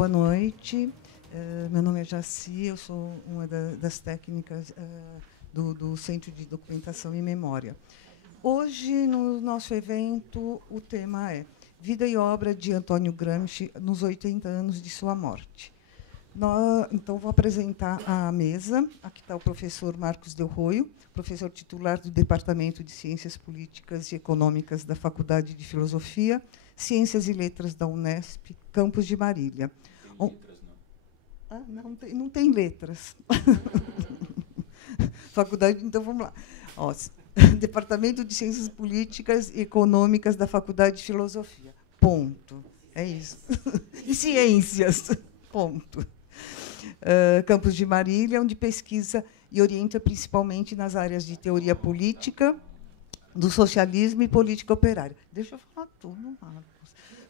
Boa noite. Meu nome é Jaci, eu sou uma das técnicas do Centro de Documentação e Memória. Hoje, no nosso evento, o tema é Vida e Obra de Antônio Gramsci nos 80 anos de sua morte. Então, vou apresentar a mesa. Aqui está o professor Marcos Del Roio, professor titular do Departamento de Ciências Políticas e Econômicas da Faculdade de Filosofia, Ciências e Letras da Unesp, campus de Marília. Não tem letras. Faculdade, então vamos lá. Ó, Departamento de Ciências Políticas e Econômicas da Faculdade de Filosofia. Ponto. É isso. E Ciências. Ponto. Campus de Marília, onde pesquisa e orienta principalmente nas áreas de teoria política, do socialismo e política operária. Deixa eu falar tudo, Marcos.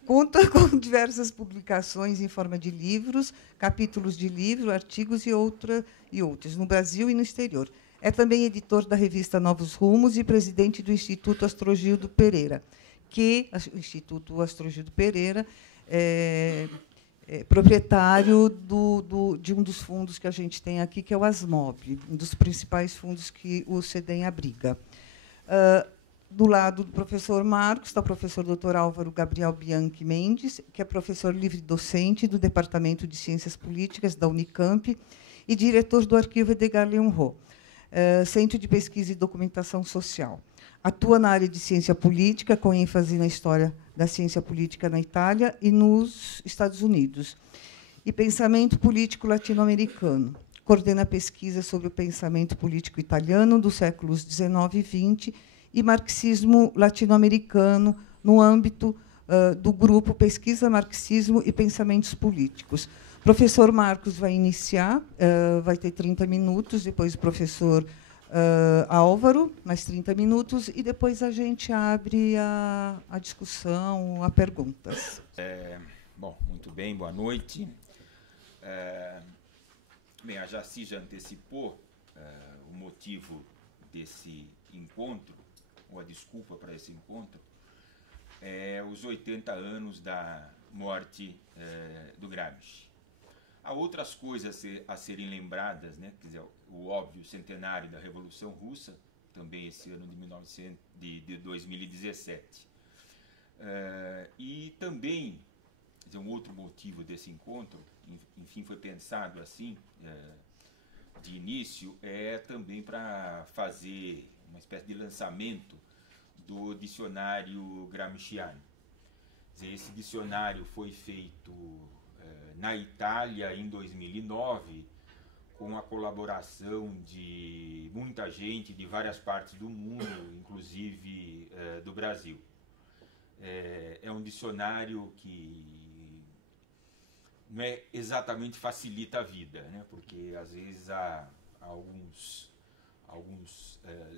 Conta com diversas publicações em forma de livros, capítulos de livro, artigos e outros, no Brasil e no exterior. É também editor da revista Novos Rumos e presidente do Instituto Astrogildo Pereira, o Instituto Astrogildo Pereira é proprietário de um dos fundos que a gente tem aqui, que é o ASMOB, um dos principais fundos que o CEDEM abriga. Do lado do professor Marcos está o professor Dr. Álvaro Gabriel Bianchi Mendes, que é professor livre-docente do Departamento de Ciências Políticas da Unicamp e diretor do Arquivo Edgar Leonrod, Centro de Pesquisa e Documentação Social. Atua na área de ciência política, com ênfase na história da ciência política na Itália e nos Estados Unidos. E pensamento político latino-americano. Coordena pesquisa sobre o pensamento político italiano dos séculos XIX e XX e marxismo latino-americano no âmbito do grupo Pesquisa, Marxismo e Pensamentos Políticos. O professor Marcos vai iniciar, vai ter 30 minutos, depois o professor Álvaro, mais 30 minutos, e depois a gente abre a discussão, a perguntas. Bom, muito bem, boa noite. Bem, a Jaci já antecipou o motivo desse encontro, ou a desculpa para esse encontro, os 80 anos da morte do Gramsci. Há outras coisas a serem lembradas, né? Quer dizer, o óbvio centenário da Revolução Russa, também esse ano de 2017. E também, quer dizer, um outro motivo desse encontro, enfim, foi pensado assim, de início, também para fazer uma espécie de lançamento do dicionário gramsciano. Quer dizer, esse dicionário foi feito na Itália em 2009, com a colaboração de muita gente de várias partes do mundo, inclusive do Brasil. É um dicionário que não é exatamente facilita a vida, né? Porque às vezes há alguns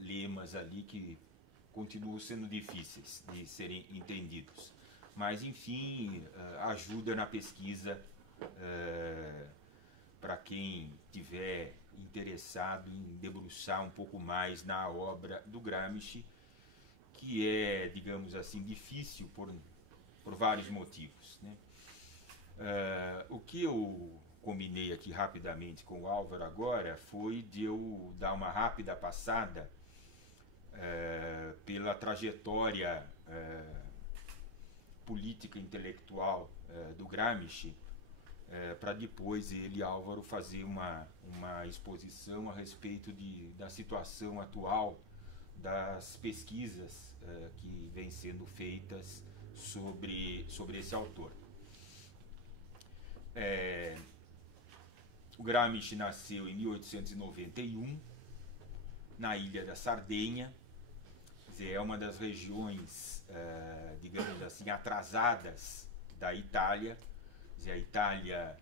lemas ali que continuam sendo difíceis de serem entendidos. Mas, enfim, ajuda na pesquisa para quem tiver interessado em debruçar um pouco mais na obra do Gramsci, que é, digamos assim, difícil por vários motivos, né? O que eu combinei aqui rapidamente com o Álvaro agora foi de eu dar uma rápida passada pela trajetória política intelectual do Gramsci, para depois ele, Álvaro, fazer uma exposição a respeito da situação atual das pesquisas que vêm sendo feitas sobre esse autor. O Gramsci nasceu em 1891, na ilha da Sardenha. Quer dizer, é uma das regiões, digamos assim, atrasadas da Itália. Quer dizer, a Itália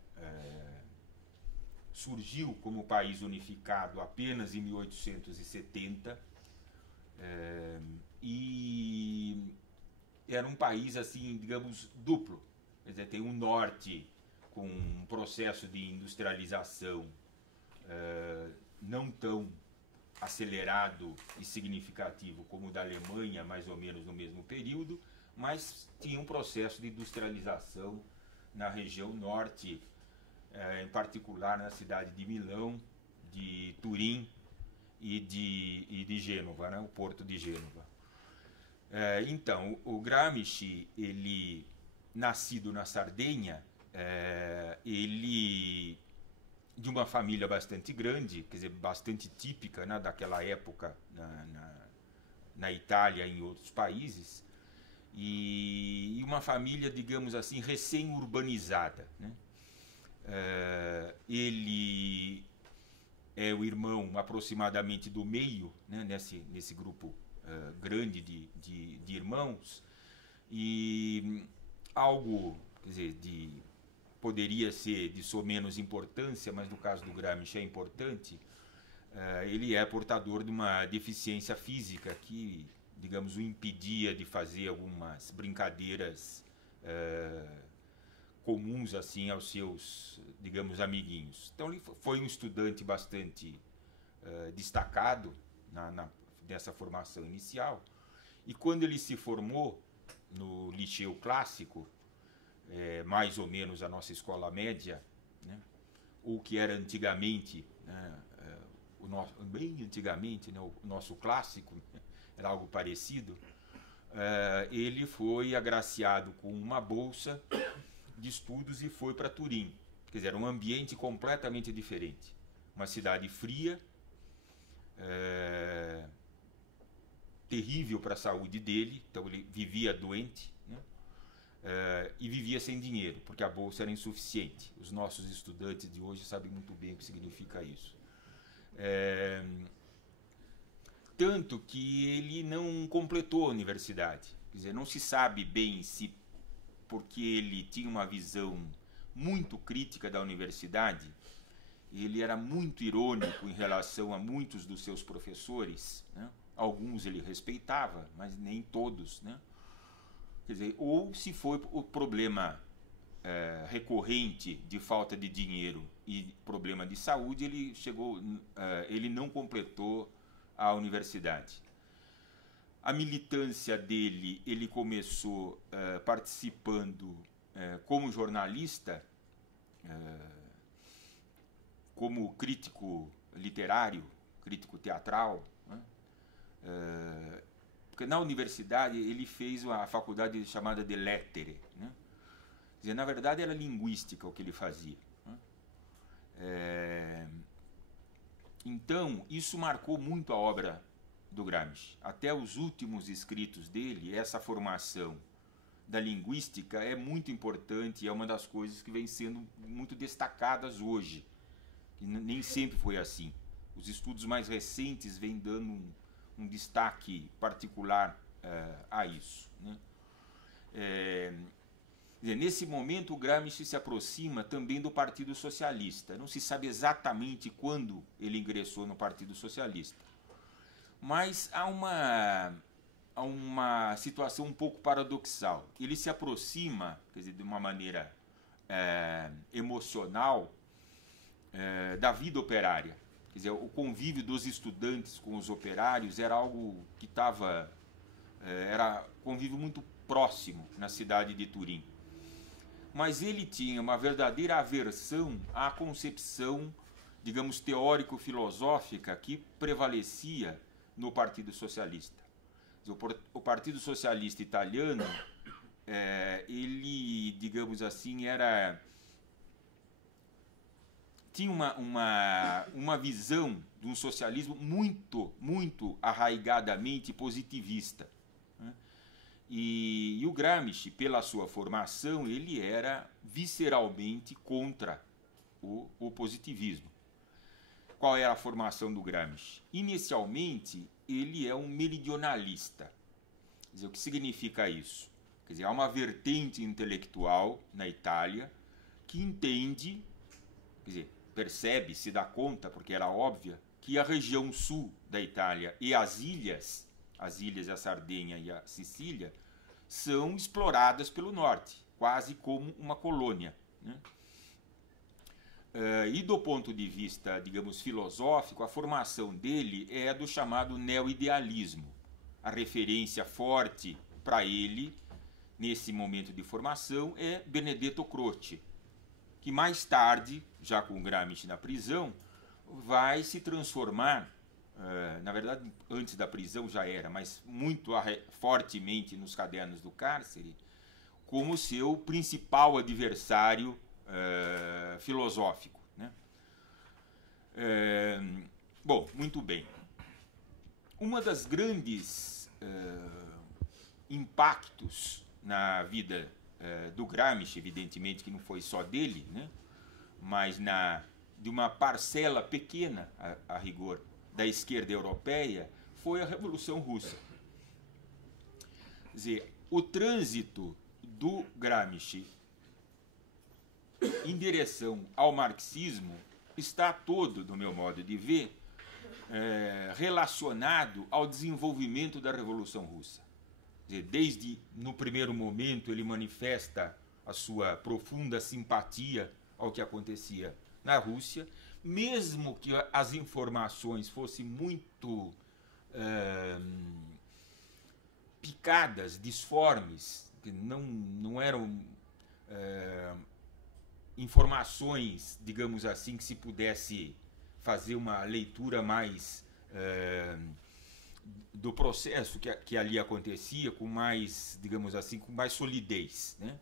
surgiu como país unificado apenas em 1870, e era um país, assim, digamos, duplo. Quer dizer, tem um norte com um processo de industrialização não tão acelerado e significativo como o da Alemanha, mais ou menos no mesmo período, mas tinha um processo de industrialização na região norte, em particular na cidade de Milão, de Turim e de Gênova, né, o porto de Gênova. Então, o Gramsci, ele, nascido na Sardenha, ele, de uma família bastante grande, quer dizer, bastante típica, né, daquela época na Itália e em outros países, e uma família, digamos assim, recém-urbanizada, né? Ele é o irmão aproximadamente do meio, né, nesse grupo grande de irmãos, e algo, quer dizer, poderia ser de sua menos importância, mas no caso do Gramsci é importante. Ele é portador de uma deficiência física que, digamos, o impedia de fazer algumas brincadeiras comuns assim aos seus, digamos, amiguinhos. Então ele foi um estudante bastante destacado dessa formação inicial, e quando ele se formou no Liceu Clássico, mais ou menos a nossa escola média, né, ou que era antigamente, né, bem antigamente, né, o nosso clássico, era algo parecido, ele foi agraciado com uma bolsa de estudos e foi para Turim. Quer dizer, era um ambiente completamente diferente. Uma cidade fria, terrível para a saúde dele, então ele vivia doente, né? E vivia sem dinheiro, porque a bolsa era insuficiente. Os nossos estudantes de hoje sabem muito bem o que significa isso. Tanto que ele não completou a universidade. Quer dizer, não se sabe bem se porque ele tinha uma visão muito crítica da universidade, ele era muito irônico em relação a muitos dos seus professores, né? Alguns ele respeitava, mas nem todos, né? Quer dizer, ou se foi o problema recorrente de falta de dinheiro e problema de saúde, ele não completou a universidade. A militância dele, ele começou participando como jornalista, como crítico literário, crítico teatral, né? Porque na universidade ele fez a faculdade chamada de Lettere, né? Quer dizer, na verdade era linguística o que ele fazia, né? Então, isso marcou muito a obra do Gramsci. Até os últimos escritos dele, essa formação da linguística é muito importante, é uma das coisas que vem sendo muito destacadas hoje. E nem sempre foi assim. Os estudos mais recentes vêm dando um destaque particular a isso, né? Nesse momento, o Gramsci se aproxima também do Partido Socialista. Não se sabe exatamente quando ele ingressou no Partido Socialista, mas há uma situação um pouco paradoxal. Ele se aproxima, quer dizer, de uma maneira emocional da vida operária. Quer dizer, o convívio dos estudantes com os operários era algo que era convívio muito próximo na cidade de Turim. Mas ele tinha uma verdadeira aversão à concepção, digamos, teórico-filosófica que prevalecia no Partido Socialista. O Partido Socialista italiano, ele, digamos assim, tinha uma visão de um socialismo muito, muito arraigadamente positivista, né? E o Gramsci, pela sua formação, ele era visceralmente contra o positivismo. Qual era a formação do Gramsci? Inicialmente, ele é um meridionalista. Quer dizer, o que significa isso? Quer dizer, há uma vertente intelectual na Itália que entende, quer dizer, percebe, se dá conta, porque era óbvia, que a região sul da Itália e as ilhas, a Sardenha e a Sicília, são exploradas pelo norte, quase como uma colônia, né? E do ponto de vista, digamos, filosófico, a formação dele é do chamado neo-idealismo. A referência forte para ele nesse momento de formação é Benedetto Croce, que mais tarde, já com o Gramsci na prisão, vai se transformar, na verdade antes da prisão já era, mas muito fortemente nos cadernos do cárcere, como seu principal adversário filosófico, né? Bom, muito bem. Uma das grandes impactos na vida do Gramsci, evidentemente que não foi só dele, né? Mas de uma parcela pequena, a rigor, da esquerda europeia, foi a Revolução Russa. Quer dizer, o trânsito do Gramsci em direção ao marxismo está todo, do meu modo de ver, relacionado ao desenvolvimento da Revolução Russa. Quer dizer, desde no primeiro momento ele manifesta a sua profunda simpatia ao que acontecia na Rússia, mesmo que as informações fossem muito picadas, disformes, que não eram informações, digamos assim, que se pudesse fazer uma leitura mais do processo que ali acontecia com mais, digamos assim, com mais solidez, né?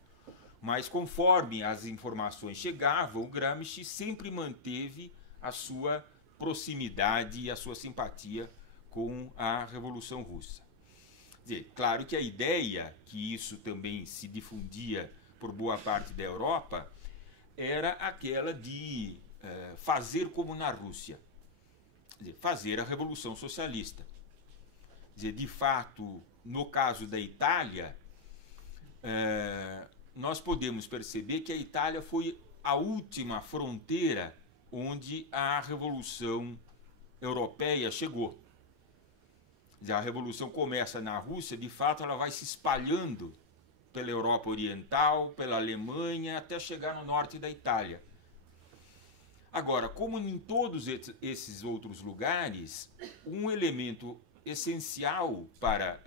Mas conforme as informações chegavam, o Gramsci sempre manteve a sua proximidade e a sua simpatia com a Revolução Russa. Quer dizer, claro que a ideia que isso também se difundia por boa parte da Europa era aquela de fazer como na Rússia, quer dizer, fazer a Revolução Socialista. Quer dizer, de fato, no caso da Itália, nós podemos perceber que a Itália foi a última fronteira onde a Revolução Europeia chegou. Quer dizer, a Revolução começa na Rússia, de fato ela vai se espalhando pela Europa Oriental, pela Alemanha, até chegar no norte da Itália. Agora, como em todos esses outros lugares, um elemento essencial para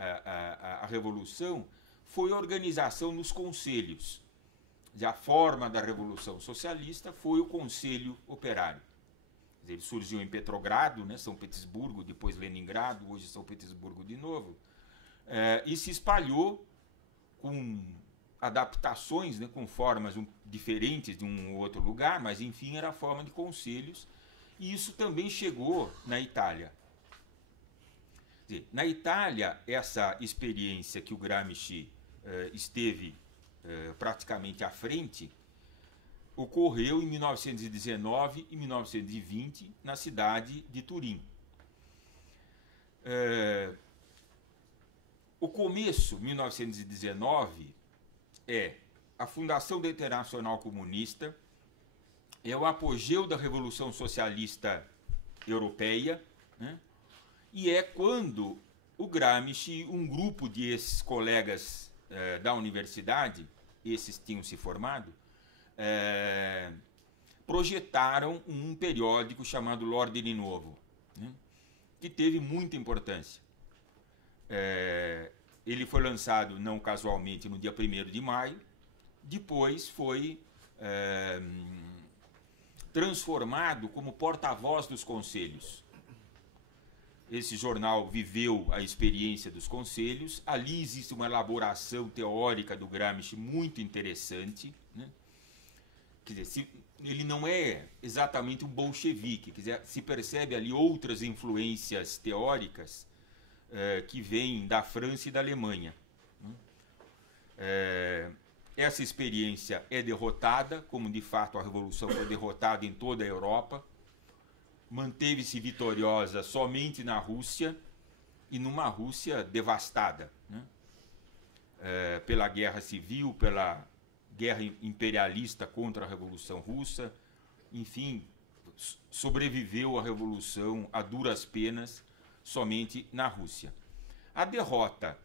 a Revolução foi a organização nos conselhos. A forma da Revolução Socialista foi o Conselho Operário. Ele surgiu em Petrogrado, né, São Petersburgo, depois Leningrado, hoje São Petersburgo de novo, e se espalhou com adaptações, né, com formas diferentes de um ou outro lugar, mas enfim era a forma de conselhos, e isso também chegou na Itália. Quer dizer, na Itália, essa experiência que o Gramsci esteve praticamente à frente, ocorreu em 1919 e 1920 na cidade de Turim. O começo, 1919, é a fundação da Internacional Comunista, é o apogeu da Revolução Socialista Europeia, né? E é quando o Gramsci, um grupo de esses colegas da universidade, esses tinham se formado, projetaram um periódico chamado L'Ordine Nuovo, né? Que teve muita importância. Ele foi lançado, não casualmente, no dia 1º de maio, depois foi transformado como porta-voz dos conselhos. Esse jornal viveu a experiência dos conselhos, ali existe uma elaboração teórica do Gramsci muito interessante, né? Quer dizer, ele não é exatamente um bolchevique, quer dizer, se percebe ali outras influências teóricas que vêm da França e da Alemanha. Essa experiência é derrotada, como de fato a Revolução foi derrotada em toda a Europa, manteve-se vitoriosa somente na Rússia, e numa Rússia devastada, né? Pela guerra civil, pela guerra imperialista contra a Revolução Russa, enfim, sobreviveu a Revolução a duras penas somente na Rússia. A derrota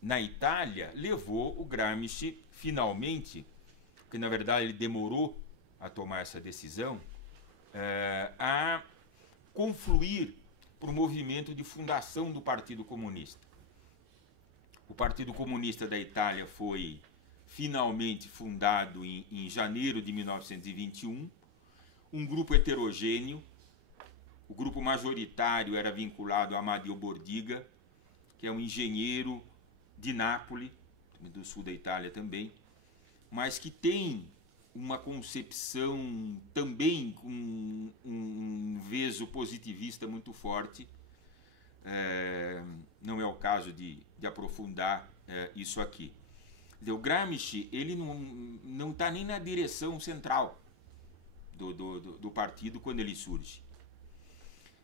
na Itália levou o Gramsci finalmente, que na verdade ele demorou a tomar essa decisão, a confluir para o movimento de fundação do Partido Comunista. O Partido Comunista da Itália foi finalmente fundado em janeiro de 1921, um grupo heterogêneo. O grupo majoritário era vinculado a Amadeo Bordiga, que é um engenheiro de Nápoles, do sul da Itália também, mas que tem uma concepção também com um veso positivista muito forte. Não é o caso de aprofundar isso aqui. O Gramsci, ele não está nem na direção central do partido quando ele surge.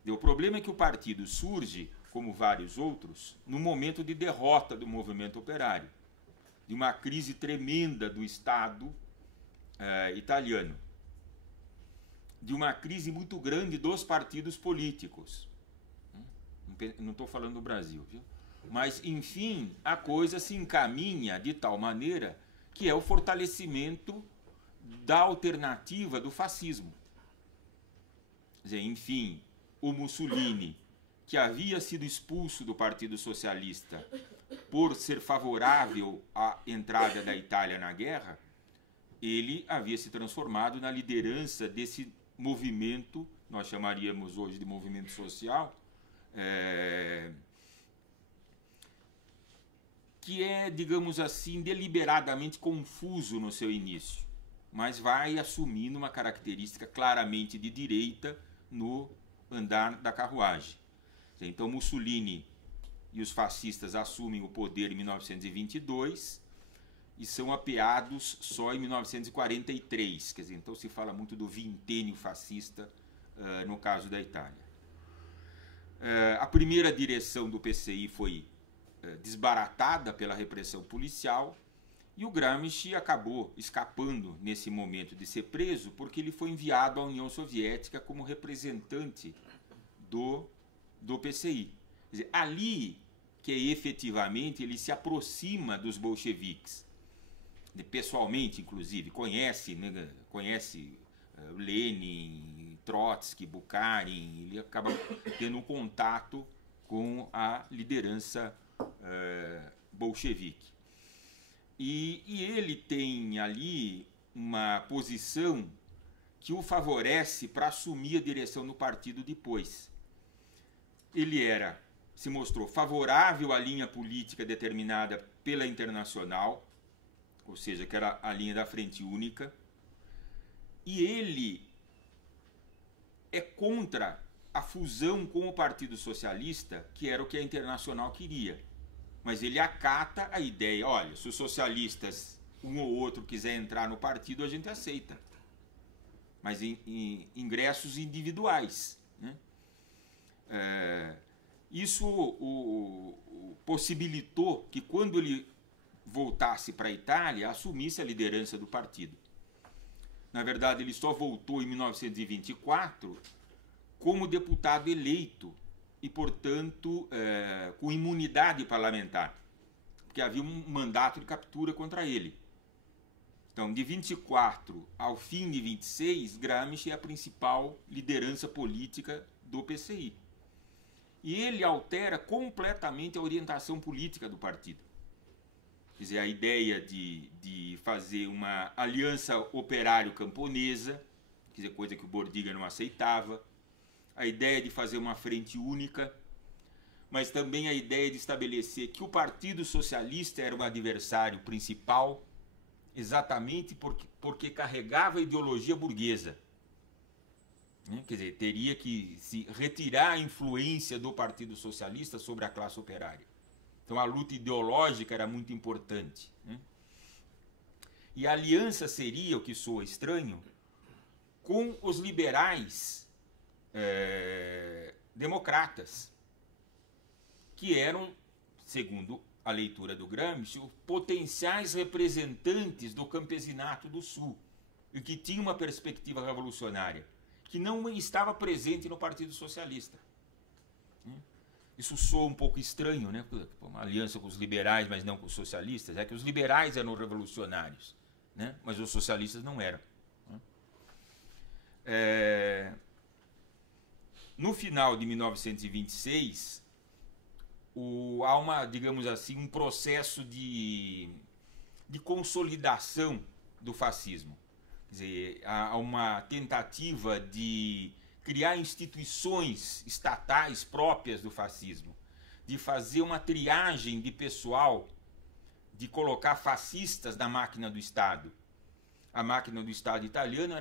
O problema é que o partido surge, como vários outros, no momento de derrota do movimento operário, de uma crise tremenda do Estado italiano, de uma crise muito grande dos partidos políticos. Não estou falando do Brasil, viu? Mas, enfim, a coisa se encaminha de tal maneira que é o fortalecimento da alternativa do fascismo. Quer dizer, enfim, o Mussolini, que havia sido expulso do Partido Socialista por ser favorável à entrada da Itália na guerra, ele havia se transformado na liderança desse movimento, nós chamaríamos hoje de movimento social, que é, digamos assim, deliberadamente confuso no seu início, mas vai assumindo uma característica claramente de direita no andar da carruagem. Então Mussolini e os fascistas assumem o poder em 1922 e são apeados só em 1943. Quer dizer, então se fala muito do vintênio fascista no caso da Itália. A primeira direção do PCI foi desbaratada pela repressão policial e o Gramsci acabou escapando nesse momento de ser preso porque ele foi enviado à União Soviética como representante do PCI. Quer dizer, ali que efetivamente ele se aproxima dos bolcheviques, pessoalmente inclusive, conhece Lenin, Trotsky, Bukharin, ele acaba tendo um contato com a liderança bolchevique. E ele tem ali uma posição que o favorece para assumir a direção do partido depois. Ele se mostrou favorável à linha política determinada pela Internacional, ou seja, que era a linha da Frente Única, e ele é contra a fusão com o Partido Socialista, que era o que a Internacional queria. Mas ele acata a ideia, olha, se os socialistas, um ou outro, quiser entrar no partido, a gente aceita. Mas em ingressos individuais, né? Isso possibilitou que, quando ele voltasse para a Itália, assumisse a liderança do partido. Na verdade, ele só voltou em 1924 como deputado eleito e, portanto, com imunidade parlamentar, porque havia um mandato de captura contra ele. Então, de 24 ao fim de 26, Gramsci é a principal liderança política do PCI. E ele altera completamente a orientação política do partido. Quer dizer, a ideia de fazer uma aliança operário-camponesa, quer dizer, coisa que o Bordiga não aceitava, a ideia de fazer uma frente única, mas também a ideia de estabelecer que o Partido Socialista era o adversário principal, exatamente porque carregava a ideologia burguesa. Quer dizer, teria que se retirar a influência do Partido Socialista sobre a classe operária. Então a luta ideológica era muito importante. E a aliança seria, o que soa estranho, com os liberais democratas, que eram, segundo a leitura do Gramsci, os potenciais representantes do campesinato do Sul, e que tinham uma perspectiva revolucionária, que não estava presente no Partido Socialista. Isso soa um pouco estranho, né? Uma aliança com os liberais, mas não com os socialistas. É que os liberais eram revolucionários, né? Mas os socialistas não eram. No final de 1926, há uma, digamos assim, um processo de consolidação do fascismo. Quer dizer, há uma tentativa de criar instituições estatais próprias do fascismo, de fazer uma triagem de pessoal, de colocar fascistas na máquina do Estado. A máquina do Estado italiano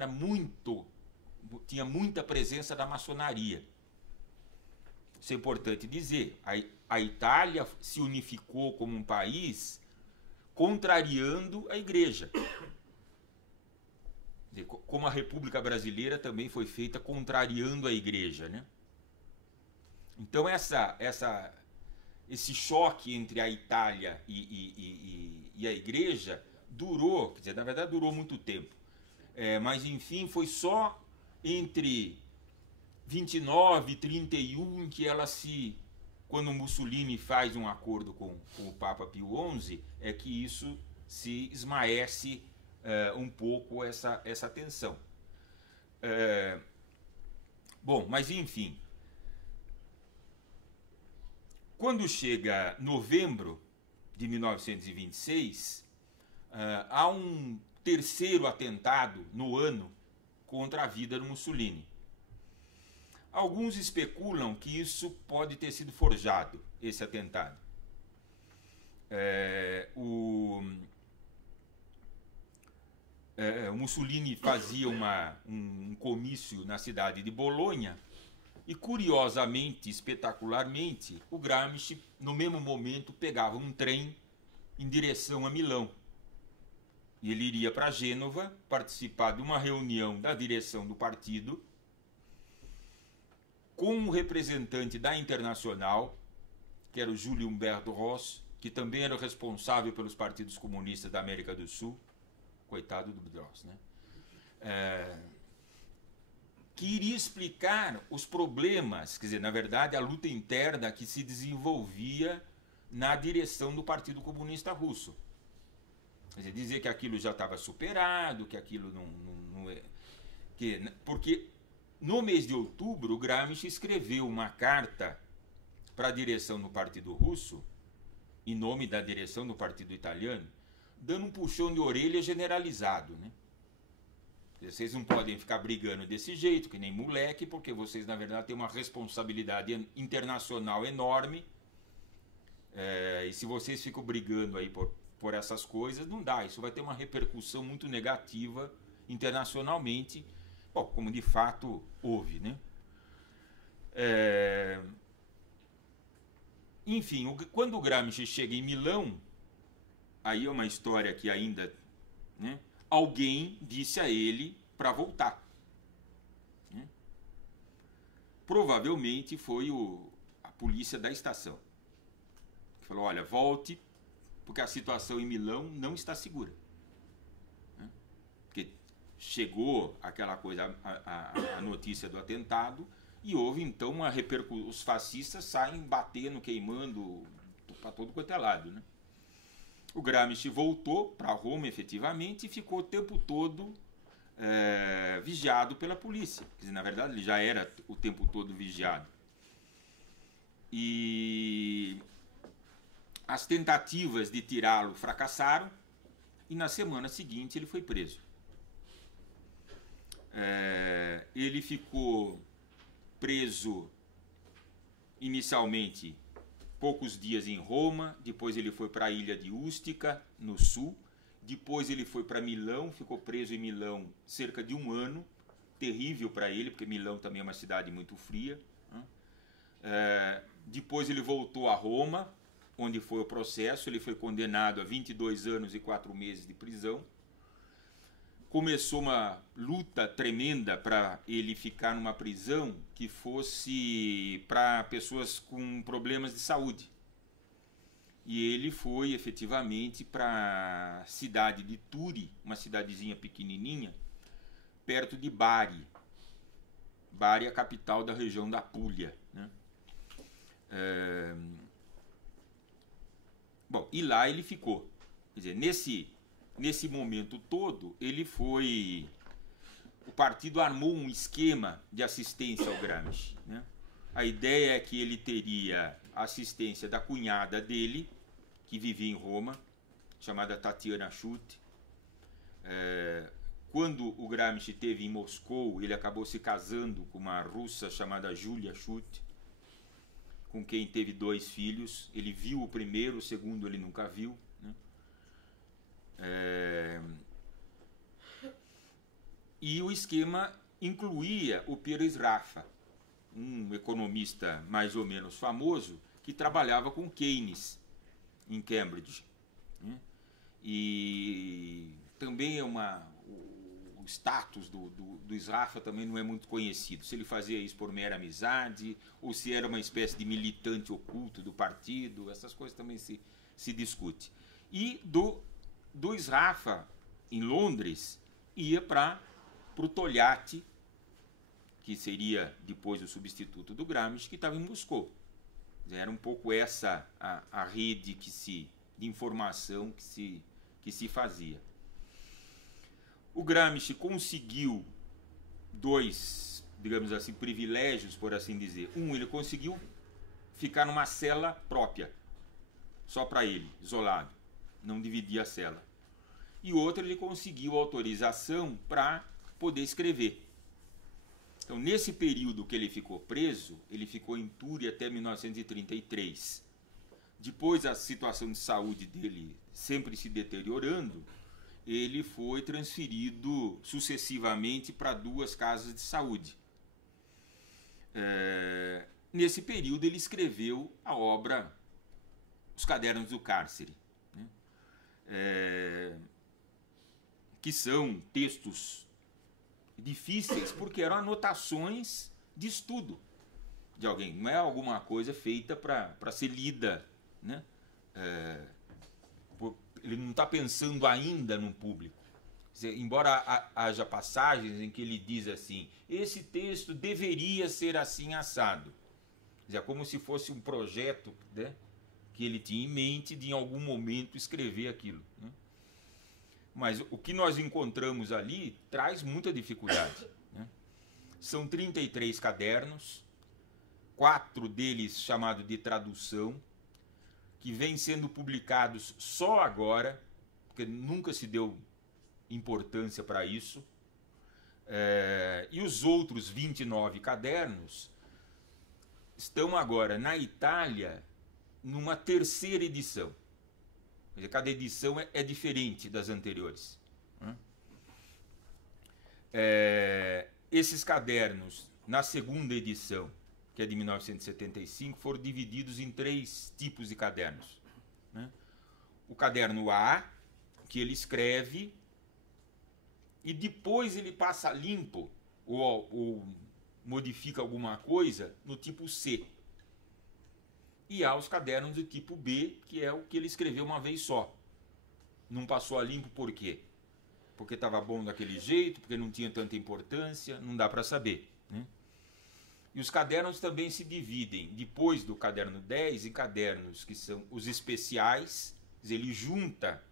tinha muita presença da maçonaria. Isso é importante dizer. A Itália se unificou como um país contrariando a Igreja. Como a República Brasileira também foi feita contrariando a Igreja, né? Então esse choque entre a Itália e a Igreja durou, quer dizer, na verdade durou muito tempo. Mas enfim, foi só entre 29 e 31 que quando Mussolini faz um acordo com o Papa Pio XI, é que isso se esmaece um pouco essa tensão. Bom, mas enfim, quando chega novembro de 1926, há um terceiro atentado no ano contra a vida do Mussolini. Alguns especulam que isso pode ter sido forjado, esse atentado. O Mussolini fazia um comício na cidade de Bolonha e, curiosamente, espetacularmente, o Gramsci, no mesmo momento, pegava um trem em direção a Milão. E ele iria para Gênova participar de uma reunião da direção do partido com um representante da Internacional, que era o Júlio Humberto Ross, que também era o responsável pelos partidos comunistas da América do Sul. Coitado do Ross, né? Que iria explicar os problemas, quer dizer, na verdade, a luta interna que se desenvolvia na direção do Partido Comunista Russo. Quer dizer que aquilo já estava superado, que aquilo não é... Porque no mês de outubro, o Gramsci escreveu uma carta para a direção do Partido Russo, em nome da direção do Partido Italiano, dando um puxão de orelha generalizado, né? Vocês não podem ficar brigando desse jeito, que nem moleque, porque vocês, na verdade, têm uma responsabilidade internacional enorme. E se vocês ficam brigando aí por essas coisas, não dá. Isso vai ter uma repercussão muito negativa internacionalmente, bom, como de fato houve, né? Enfim, quando o Gramsci chega em Milão, aí é uma história que ainda, né, alguém disse a ele para voltar, né? Provavelmente foi a polícia da estação, que falou, olha, volte, porque a situação em Milão não está segura, né? Porque chegou aquela coisa, a notícia do atentado, e houve então uma repercussão, os fascistas saem batendo, queimando para todo quanto é lado, né? O Gramsci voltou para Roma, efetivamente, e ficou o tempo todo vigiado pela polícia. Quer dizer, na verdade, ele já era o tempo todo vigiado. E as tentativas de tirá-lo fracassaram, e na semana seguinte ele foi preso. Ele ficou preso inicialmente poucos dias em Roma, depois ele foi para a ilha de Ústica, no sul, depois ele foi para Milão, ficou preso em Milão cerca de um ano, terrível para ele, porque Milão também é uma cidade muito fria, né? Depois ele voltou a Roma, onde foi o processo, ele foi condenado a 22 anos e 4 meses de prisão. Começou uma luta tremenda para ele ficar numa prisão que fosse para pessoas com problemas de saúde. E ele foi efetivamente para a cidade de Turi, uma cidadezinha pequenininha, perto de Bari. Bari é a capital da região da Puglia, né? Bom, e lá ele ficou. Quer dizer, nesse momento todo, o partido armou um esquema de assistência ao Gramsci, né? A ideia é que ele teria a assistência da cunhada dele, que vivia em Roma, chamada Tatiana Schutt. Quando o Gramsci esteve em Moscou, ele acabou se casando com uma russa chamada Julia Schutt, com quem teve 2 filhos. Ele viu o primeiro, o segundo ele nunca viu, né? E o esquema incluía o Pires Raffa, um economista mais ou menos famoso, que trabalhava com Keynes em Cambridge, né? E também o status do Sraffa também não é muito conhecido, se ele fazia isso por mera amizade ou se era uma espécie de militante oculto do partido. Essas coisas também se discute. E do Sraffa, em Londres, ia para o Togliatti, que seria depois o substituto do Gramsci, que estava em Moscou. Era um pouco essa a rede de informação que se fazia. O Gramsci conseguiu 2, digamos assim, privilégios, por assim dizer. Ele conseguiu ficar numa cela própria, só para ele, isolado, não dividia a cela. E outro, ele conseguiu autorização para poder escrever. Então, nesse período que ele ficou preso, ele ficou em Turi até 1933. Depois, a situação de saúde dele sempre se deteriorando, ele foi transferido sucessivamente para 2 casas de saúde. Nesse período, ele escreveu a obra Os Cadernos do Cárcere, né? Que são textos difíceis porque eram anotações de estudo de alguém, não é alguma coisa feita para ser lida, né? Ele não está pensando ainda no público. Quer dizer, embora haja passagens em que ele diz assim, esse texto deveria ser assim assado. Quer dizer, é como se fosse um projeto, né, que ele tinha em mente de em algum momento escrever aquilo, né? Mas o que nós encontramos ali traz muita dificuldade, né? São 33 cadernos, 4 deles chamados de tradução, que vêm sendo publicados só agora, porque nunca se deu importância para isso. E os outros 29 cadernos estão agora na Itália numa 3ª edição. Cada edição é diferente das anteriores. Esses cadernos, na 2ª edição, que é de 1975, foram divididos em 3 tipos de cadernos, né? O caderno A, que ele escreve e depois ele passa limpo ou modifica alguma coisa no tipo C. E há os cadernos do tipo B, que é o que ele escreveu uma vez só. Não passou a limpo por quê? Porque estava bom daquele jeito, porque não tinha tanta importância, não dá para saber, né? E os cadernos também se dividem, depois do caderno 10, em cadernos que são os especiais. Quer dizer, ele junta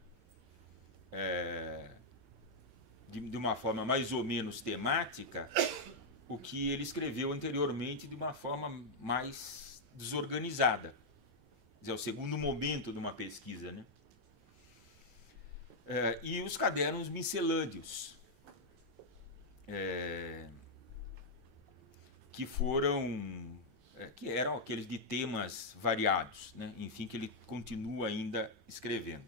de uma forma mais ou menos temática o que ele escreveu anteriormente de uma forma mais desorganizada. Quer dizer, é o segundo momento de uma pesquisa, né? E os cadernos miscelâneos, que eram aqueles de temas variados, né? Enfim, que ele continua ainda escrevendo.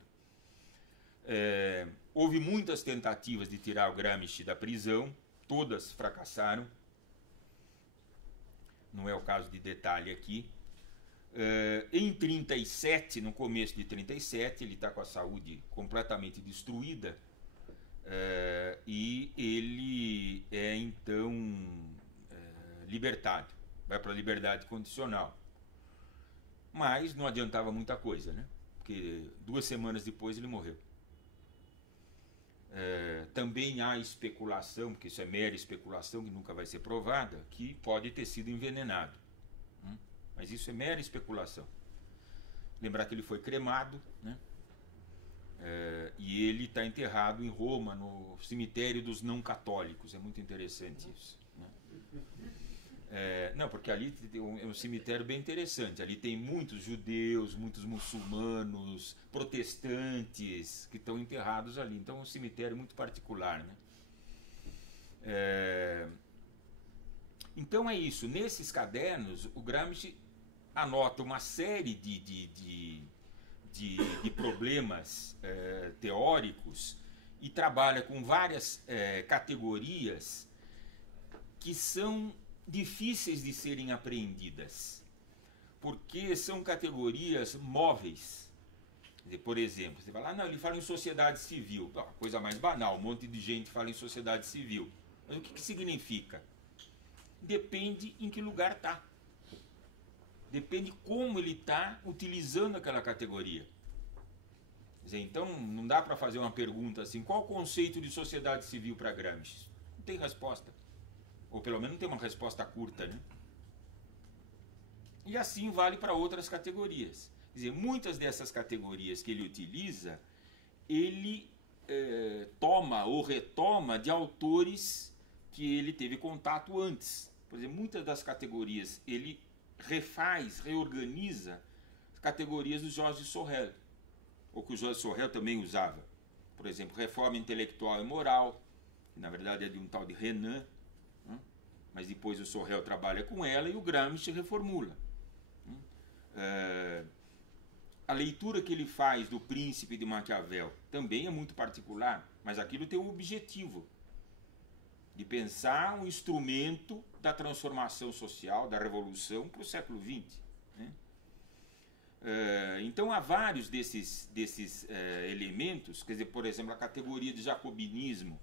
Houve muitas tentativas de tirar o Gramsci da prisão, todas fracassaram. Não é o caso de detalhe aqui. Em 37, no começo de 37, ele está com a saúde completamente destruída, e ele é então libertado, vai para a liberdade condicional. Mas não adiantava muita coisa, né? Porque 2 semanas depois ele morreu. Também há especulação, porque isso é mera especulação que nunca vai ser provada, que pode ter sido envenenado. Mas isso é mera especulação. Lembrar que ele foi cremado, né? E ele está enterrado em Roma, no cemitério dos não católicos. É muito interessante isso, né? Não, porque ali é um cemitério bem interessante. Ali tem muitos judeus, muitos muçulmanos, protestantes que estão enterrados ali. Então é um cemitério muito particular, né? Então é isso. Nesses cadernos, o Gramsci anota uma série de problemas teóricos e trabalha com várias categorias que são difíceis de serem apreendidas, porque são categorias móveis. Por exemplo, você fala, não, ele fala em sociedade civil, coisa mais banal, um monte de gente fala em sociedade civil. Mas o que significa? Depende em que lugar está. Depende como ele está utilizando aquela categoria. Quer dizer, então, não dá para fazer uma pergunta assim, qual o conceito de sociedade civil para Gramsci? Não tem resposta. Ou pelo menos não tem uma resposta curta, né? E assim vale para outras categorias. Quer dizer, muitas dessas categorias que ele utiliza, ele toma ou retoma de autores que ele teve contato antes. Por exemplo, muitas das categorias ele reorganiza as categorias do Georges Sorel, ou que o Georges Sorel também usava. Por exemplo, reforma intelectual e moral, que na verdade é de um tal de Renan, mas depois o Sorel trabalha com ela e o Gramsci reformula. A leitura que ele faz do Príncipe de Maquiavel também é muito particular, mas aquilo tem um objetivo de pensar um instrumento da transformação social, da revolução para o século XX. Né? Então há vários desses elementos, quer dizer, por exemplo, a categoria de jacobinismo,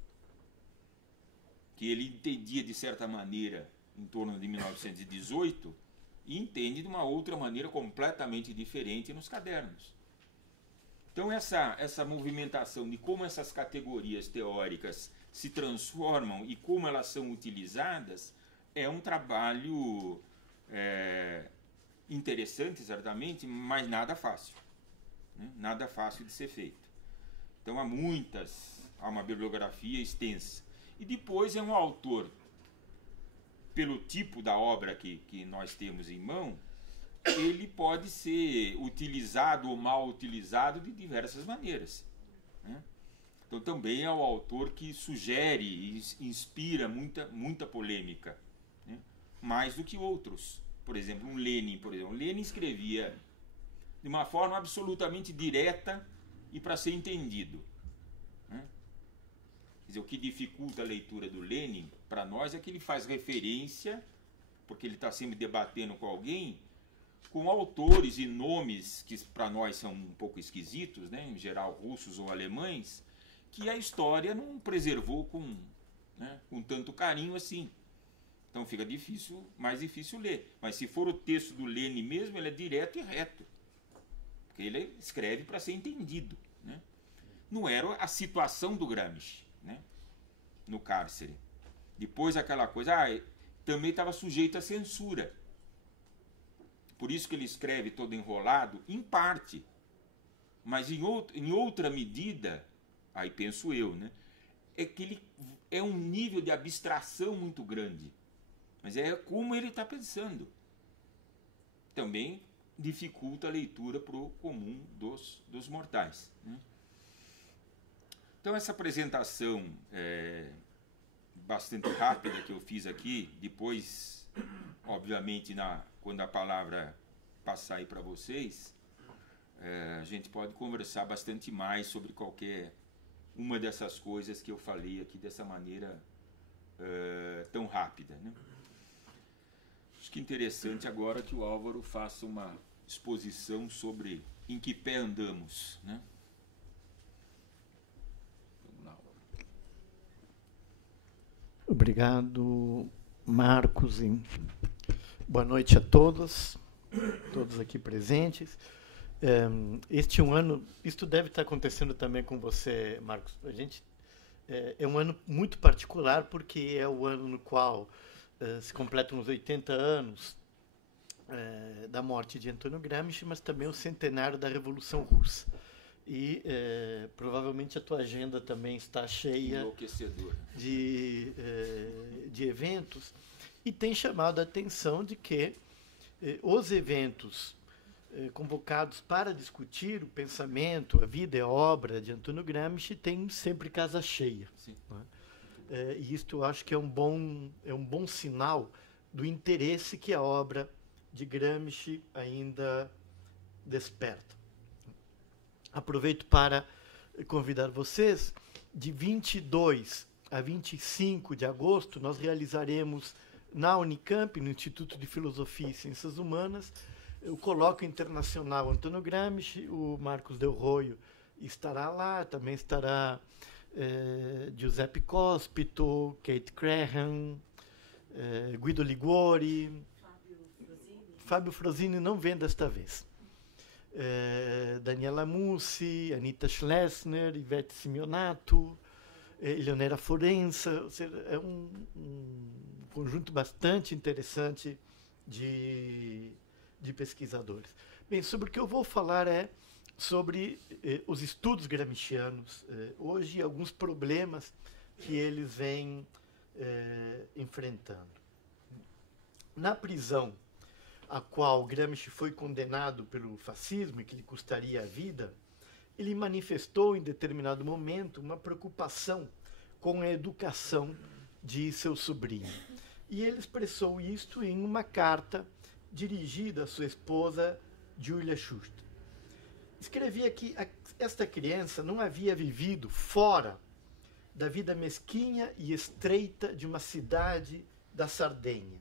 que ele entendia de certa maneira em torno de 1918 e entende de uma outra maneira completamente diferente nos cadernos. Então essa movimentação de como essas categorias teóricas se transformam e como elas são utilizadas é um trabalho interessante, certamente, mas nada fácil. Né? Nada fácil de ser feito. Então há uma bibliografia extensa. E depois é um autor, pelo tipo da obra que nós temos em mão, ele pode ser utilizado ou mal utilizado de diversas maneiras. Né? Então também é o autor que sugere e inspira muita polêmica, né? Mais do que outros. Por exemplo, Lenin. Lenin escrevia de uma forma absolutamente direta e para ser entendido. Né? Quer dizer, o que dificulta a leitura do Lenin, para nós, é que ele faz referência, porque ele está sempre debatendo com alguém, com autores e nomes que para nós são um pouco esquisitos, né, em geral russos ou alemães, que a história não preservou com tanto carinho assim. Então fica mais difícil ler. Mas se for o texto do Lenin mesmo, ele é direto e reto. Porque ele escreve para ser entendido. Né? Não era a situação do Gramsci, né, no cárcere. Depois aquela coisa, também estava sujeito à censura. Por isso que ele escreve todo enrolado, em parte. Mas em outra medida, aí penso eu, né, é que ele é um nível de abstração muito grande. Mas é como ele está pensando. Também dificulta a leitura para o comum dos mortais. Né? Então essa apresentação bastante rápida que eu fiz aqui, depois, obviamente, quando a palavra passar aí para vocês, a gente pode conversar bastante mais sobre qualquer uma dessas coisas que eu falei aqui dessa maneira tão rápida. Né? Acho que é interessante agora que o Álvaro faça uma exposição sobre em que pé andamos. Né? Vamos lá, Álvaro. Obrigado, Marcos. Boa noite a todos aqui presentes. Este é um ano, isto deve estar acontecendo também com você, Marcos. A gente é um ano muito particular porque é o ano no qual se completam os 80 anos da morte de Antônio Gramsci, mas também o centenário da Revolução Russa. E provavelmente a tua agenda também está cheia de eventos. e tem chamado a atenção de que os eventos convocados para discutir o pensamento, a vida e a obra de Antônio Gramsci têm sempre casa cheia. Né? E isto eu acho que é um bom sinal do interesse que a obra de Gramsci ainda desperta. Aproveito para convidar vocês, de 22 a 25 de agosto, nós realizaremos na Unicamp, no Instituto de Filosofia e Ciências Humanas, o colóquio internacional Antônio Gramsci. O Marcos Del Roio estará lá, também estará Giuseppe Cospito, Kate Crahan, Guido Liguori, Fábio Frosini não vem desta vez, Daniela Mussi, Anita Schlesner, Ivete Simeonato, Eleonora Forenza, ou seja, é um conjunto bastante interessante de pesquisadores. Bem, sobre o que eu vou falar é sobre os estudos gramscianos hoje e alguns problemas que eles vêm enfrentando. Na prisão a qual Gramsci foi condenado pelo fascismo e que lhe custaria a vida, ele manifestou em determinado momento uma preocupação com a educação de seu sobrinho. E ele expressou isto em uma carta dirigida à sua esposa, Julia Schuster. Escrevia que esta criança não havia vivido fora da vida mesquinha e estreita de uma cidade da Sardenha,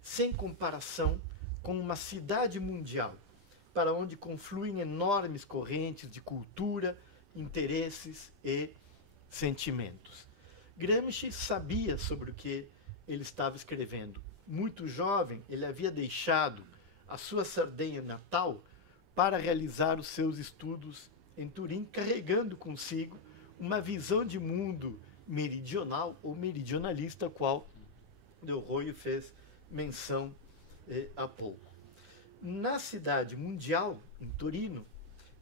sem comparação com uma cidade mundial, para onde confluem enormes correntes de cultura, interesses e sentimentos. Gramsci sabia sobre o que ele estava escrevendo. Muito jovem, ele havia deixado a sua Sardenha natal para realizar os seus estudos em Turim, carregando consigo uma visão de mundo meridional ou meridionalista, a qual Del Roio fez menção há pouco. Na cidade mundial, em Torino,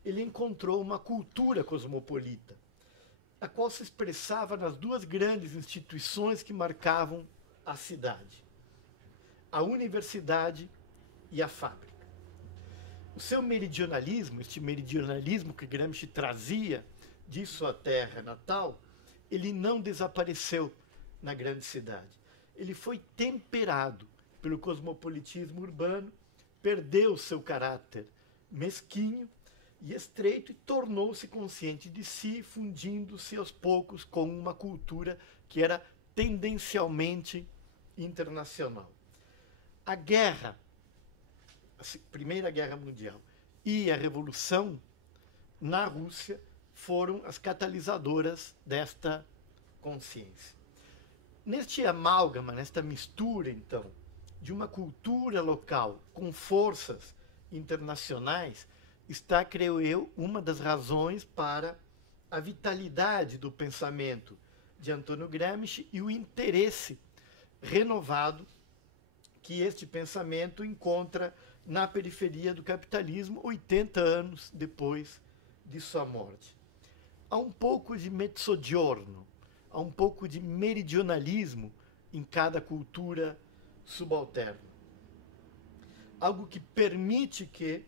ele encontrou uma cultura cosmopolita, a qual se expressava nas duas grandes instituições que marcavam a cidade: a universidade e a fábrica. O seu meridionalismo, este meridionalismo que Gramsci trazia de sua terra natal, ele não desapareceu na grande cidade. Ele foi temperado pelo cosmopolitismo urbano, perdeu seu caráter mesquinho e estreito e tornou-se consciente de si, fundindo-se aos poucos com uma cultura que era tendencialmente internacional. A guerra, a Primeira Guerra Mundial e a Revolução na Rússia foram as catalisadoras desta consciência. Neste amálgama, nesta mistura, então, de uma cultura local com forças internacionais, está, creio eu, uma das razões para a vitalidade do pensamento de Antônio Gramsci e o interesse renovado que este pensamento encontra na periferia do capitalismo 80 anos depois de sua morte. Há um pouco de mezzogiorno, há um pouco de meridionalismo em cada cultura subalterna. Algo que permite que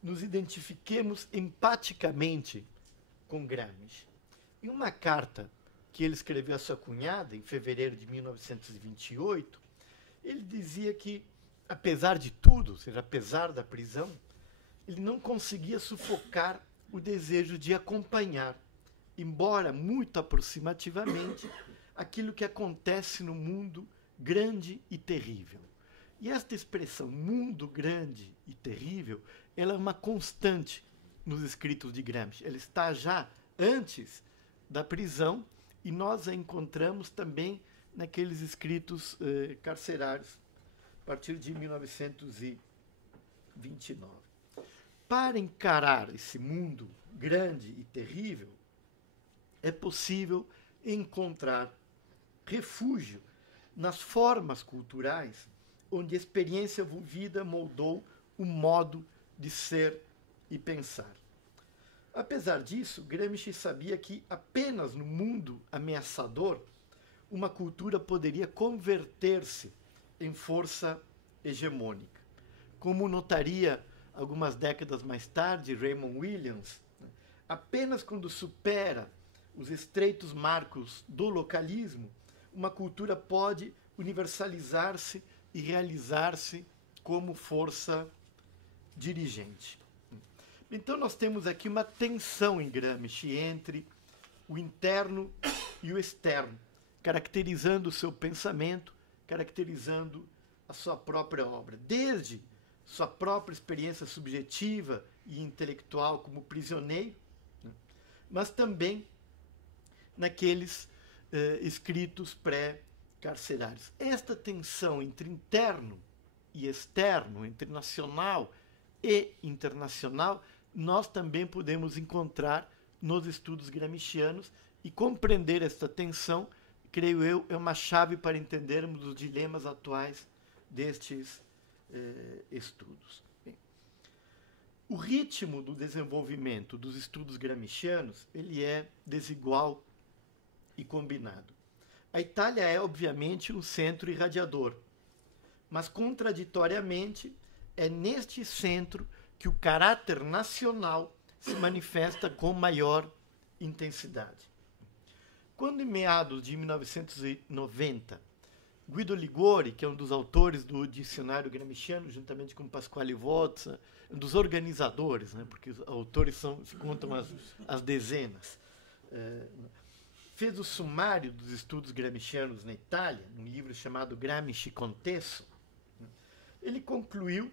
nos identifiquemos empaticamente com Gramsci. Em uma carta que ele escreveu à sua cunhada, em fevereiro de 1928, ele dizia que, apesar de tudo, ou seja, apesar da prisão, ele não conseguia sufocar o desejo de acompanhar, embora muito aproximativamente, aquilo que acontece no mundo grande e terrível. E esta expressão, mundo grande e terrível, ela é uma constante nos escritos de Gramsci. Ela está já antes da prisão e nós a encontramos também naqueles escritos carcerários, a partir de 1929. Para encarar esse mundo grande e terrível, é possível encontrar refúgio nas formas culturais onde a experiência vivida moldou o modo de ser e pensar. Apesar disso, Gramsci sabia que apenas no mundo ameaçador uma cultura poderia converter-se em força hegemônica. Como notaria algumas décadas mais tarde Raymond Williams, apenas quando supera os estreitos marcos do localismo, uma cultura pode universalizar-se e realizar-se como força dirigente. Então nós temos aqui uma tensão em Gramsci entre o interno e o externo, caracterizando o seu pensamento, caracterizando a sua própria obra, desde sua própria experiência subjetiva e intelectual como prisioneiro, né, mas também naqueles escritos pré-carcerários. Esta tensão entre interno e externo, entre nacional e internacional, nós também podemos encontrar nos estudos gramscianos, e compreender esta tensão, creio eu, é uma chave para entendermos os dilemas atuais destes estudos. Bem, o ritmo do desenvolvimento dos estudos gramscianos ele é desigual e combinado. A Itália é, obviamente, um centro irradiador, mas, contraditoriamente, é neste centro que o caráter nacional se manifesta com maior intensidade. Quando, em meados de 1990, Guido Ligori, que é um dos autores do dicionário gramsciano, juntamente com Pasquale Vozza, um dos organizadores, né, porque os autores se contam as dezenas, fez o sumário dos estudos gramscianos na Itália, num livro chamado Gramsci Contesto. Ele concluiu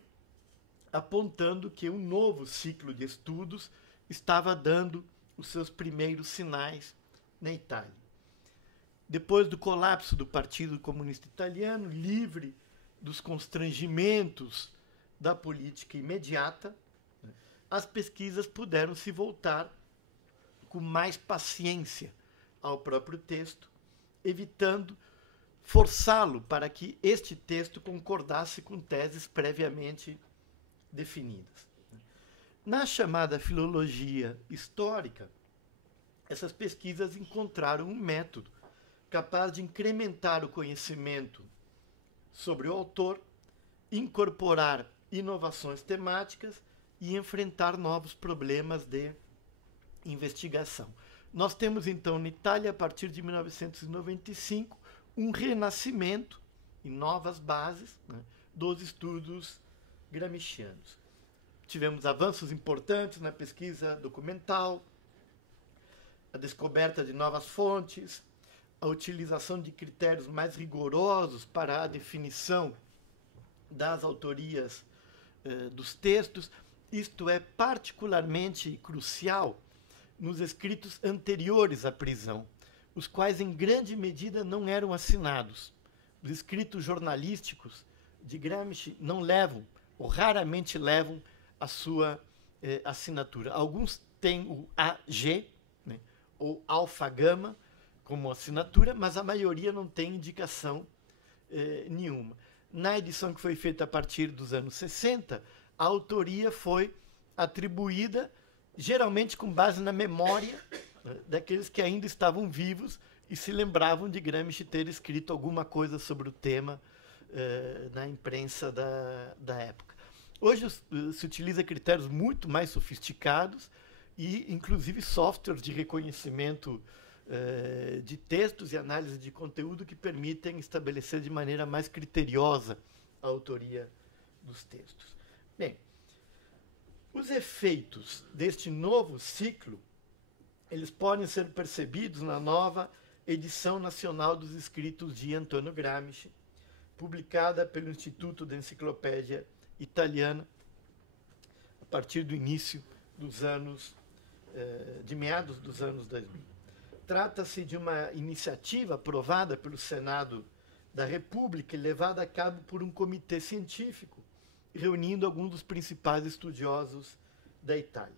apontando que um novo ciclo de estudos estava dando os seus primeiros sinais na Itália. Depois do colapso do Partido Comunista Italiano, livre dos constrangimentos da política imediata, as pesquisas puderam se voltar com mais paciência ao próprio texto, evitando forçá-lo para que este texto concordasse com teses previamente definidas. Na chamada filologia histórica, essas pesquisas encontraram um método capaz de incrementar o conhecimento sobre o autor, incorporar inovações temáticas e enfrentar novos problemas de investigação. Nós temos, então, na Itália, a partir de 1995, um renascimento em novas bases, né, dos estudos gramscianos. Tivemos avanços importantes na pesquisa documental, a descoberta de novas fontes, a utilização de critérios mais rigorosos para a definição das autorias dos textos. Isto é particularmente crucial nos escritos anteriores à prisão, os quais em grande medida não eram assinados. Os escritos jornalísticos de Gramsci não levam, ou raramente levam, a sua assinatura. Alguns têm o AG, né, ou alfa-gama, como assinatura, mas a maioria não tem indicação nenhuma. Na edição que foi feita a partir dos anos 60, a autoria foi atribuída geralmente com base na memória, né, daqueles que ainda estavam vivos e se lembravam de Gramsci ter escrito alguma coisa sobre o tema na imprensa da época. Hoje se utiliza critérios muito mais sofisticados e, inclusive, softwares de reconhecimento de textos e análise de conteúdo que permitem estabelecer de maneira mais criteriosa a autoria dos textos. Bem, os efeitos deste novo ciclo, eles podem ser percebidos na nova edição nacional dos escritos de Antonio Gramsci, publicada pelo Instituto da Enciclopédia Italiana a partir do início dos anos, de meados dos anos 2000. Trata-se de uma iniciativa aprovada pelo Senado da República e levada a cabo por um comitê científico, reunindo alguns dos principais estudiosos da Itália.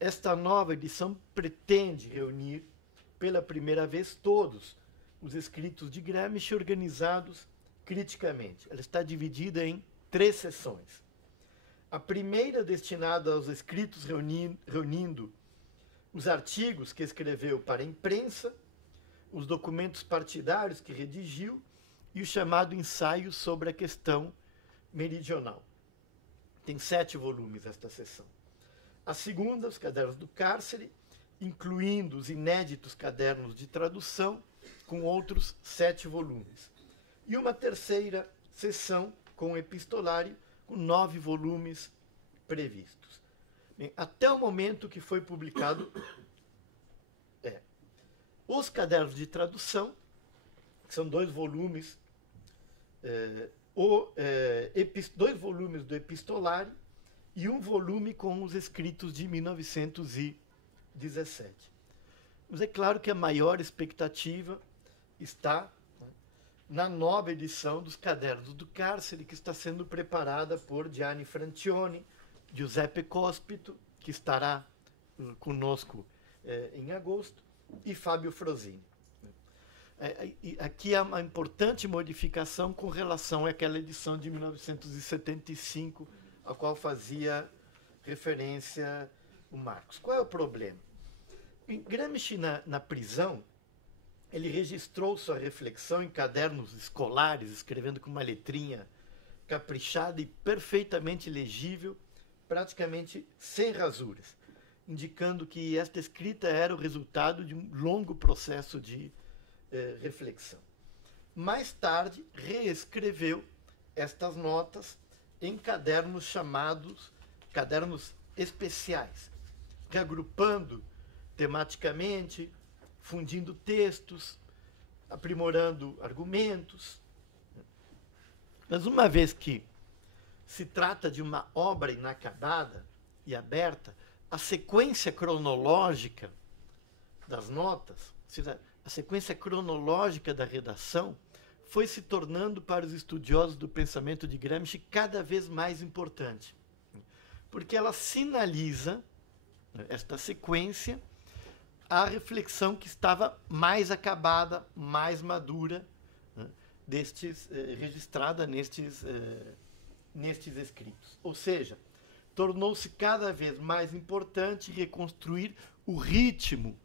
Esta nova edição pretende reunir, pela primeira vez, todos os escritos de Gramsci organizados criticamente. Ela está dividida em 3 seções. A primeira, destinada aos escritos reunindo os artigos que escreveu para a imprensa, os documentos partidários que redigiu e o chamado Ensaio sobre a Questão Meridional. Tem 7 volumes esta seção. A segunda, Os Cadernos do Cárcere, incluindo os inéditos cadernos de tradução, com outros 7 volumes. E uma terceira seção com epistolário, com 9 volumes previstos. Bem, até o momento que foi publicado Os Cadernos de Tradução, que são 2 volumes, 2 volumes do epistolário e 1 volume com os escritos de 1917. Mas é claro que a maior expectativa está na nova edição dos Cadernos do Cárcere, que está sendo preparada por Gianni Francione, Giuseppe Cospito, que estará conosco em agosto, e Fábio Frosini. Aqui há uma importante modificação com relação àquela edição de 1975, a qual fazia referência o Marcos. Qual é o problema? Gramsci, na prisão, ele registrou sua reflexão em cadernos escolares, escrevendo com uma letrinha caprichada e perfeitamente legível, praticamente sem rasuras, indicando que esta escrita era o resultado de um longo processo de reflexão. Mais tarde, reescreveu estas notas em cadernos chamados cadernos especiais, reagrupando tematicamente, fundindo textos, aprimorando argumentos. Mas uma vez que se trata de uma obra inacabada e aberta, a sequência cronológica das notas, ou seja, a sequência cronológica da redação, foi se tornando para os estudiosos do pensamento de Gramsci cada vez mais importante, porque ela sinaliza, esta sequência, a reflexão que estava mais acabada, mais madura, registrada nestes escritos. Ou seja, tornou-se cada vez mais importante reconstruir o ritmo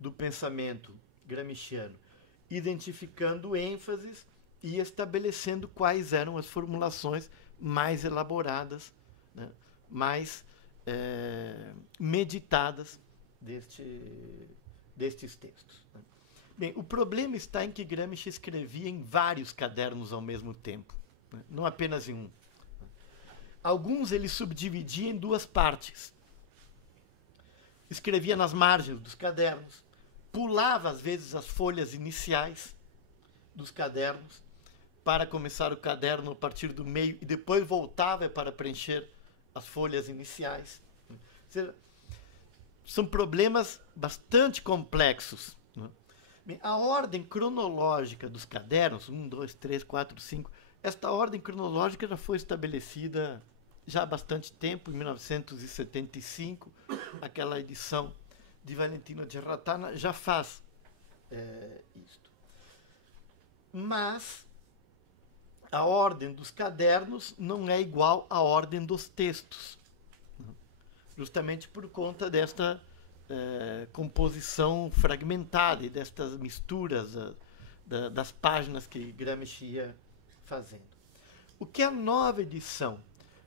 do pensamento gramsciano, identificando ênfases e estabelecendo quais eram as formulações mais elaboradas, mais meditadas destes textos. Bem, o problema está em que Gramsci escrevia em vários cadernos ao mesmo tempo, não apenas em um. Alguns ele subdividia em 2 partes. Escrevia nas margens dos cadernos, pulava às vezes as folhas iniciais dos cadernos para começar o caderno a partir do meio e depois voltava para preencher as folhas iniciais. Ou seja, são problemas bastante complexos. Bem, a ordem cronológica dos cadernos, 1, 2, 3, 4, 5, esta ordem cronológica já foi estabelecida já há bastante tempo, em 1975, aquela edição de Valentino de Ratana já faz isto. Mas a ordem dos cadernos não é igual à ordem dos textos, justamente por conta desta composição fragmentada e destas misturas das páginas que Gramsci ia fazendo. O que a nova edição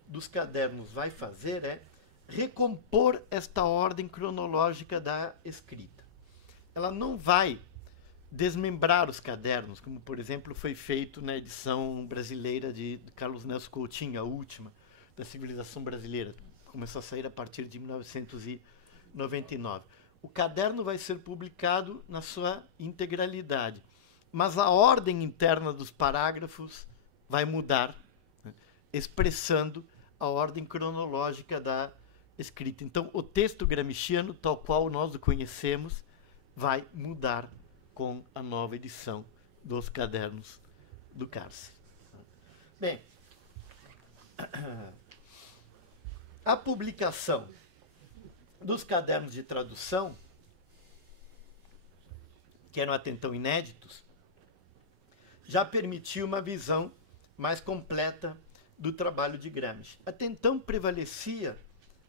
dos cadernos vai fazer é recompor esta ordem cronológica da escrita. Ela não vai desmembrar os cadernos, como, por exemplo, foi feito na edição brasileira de Carlos Nelson Coutinho, a última, da Civilização Brasileira. Começou a sair a partir de 1999. O caderno vai ser publicado na sua integralidade, mas a ordem interna dos parágrafos vai mudar, expressando a ordem cronológica da escrita. Então, o texto gramsciano, tal qual nós o conhecemos, vai mudar com a nova edição dos Cadernos do Cárcere. Bem, a publicação dos cadernos de tradução, que eram até então inéditos, já permitiu uma visão mais completa do trabalho de Gramsci. Até então prevalecia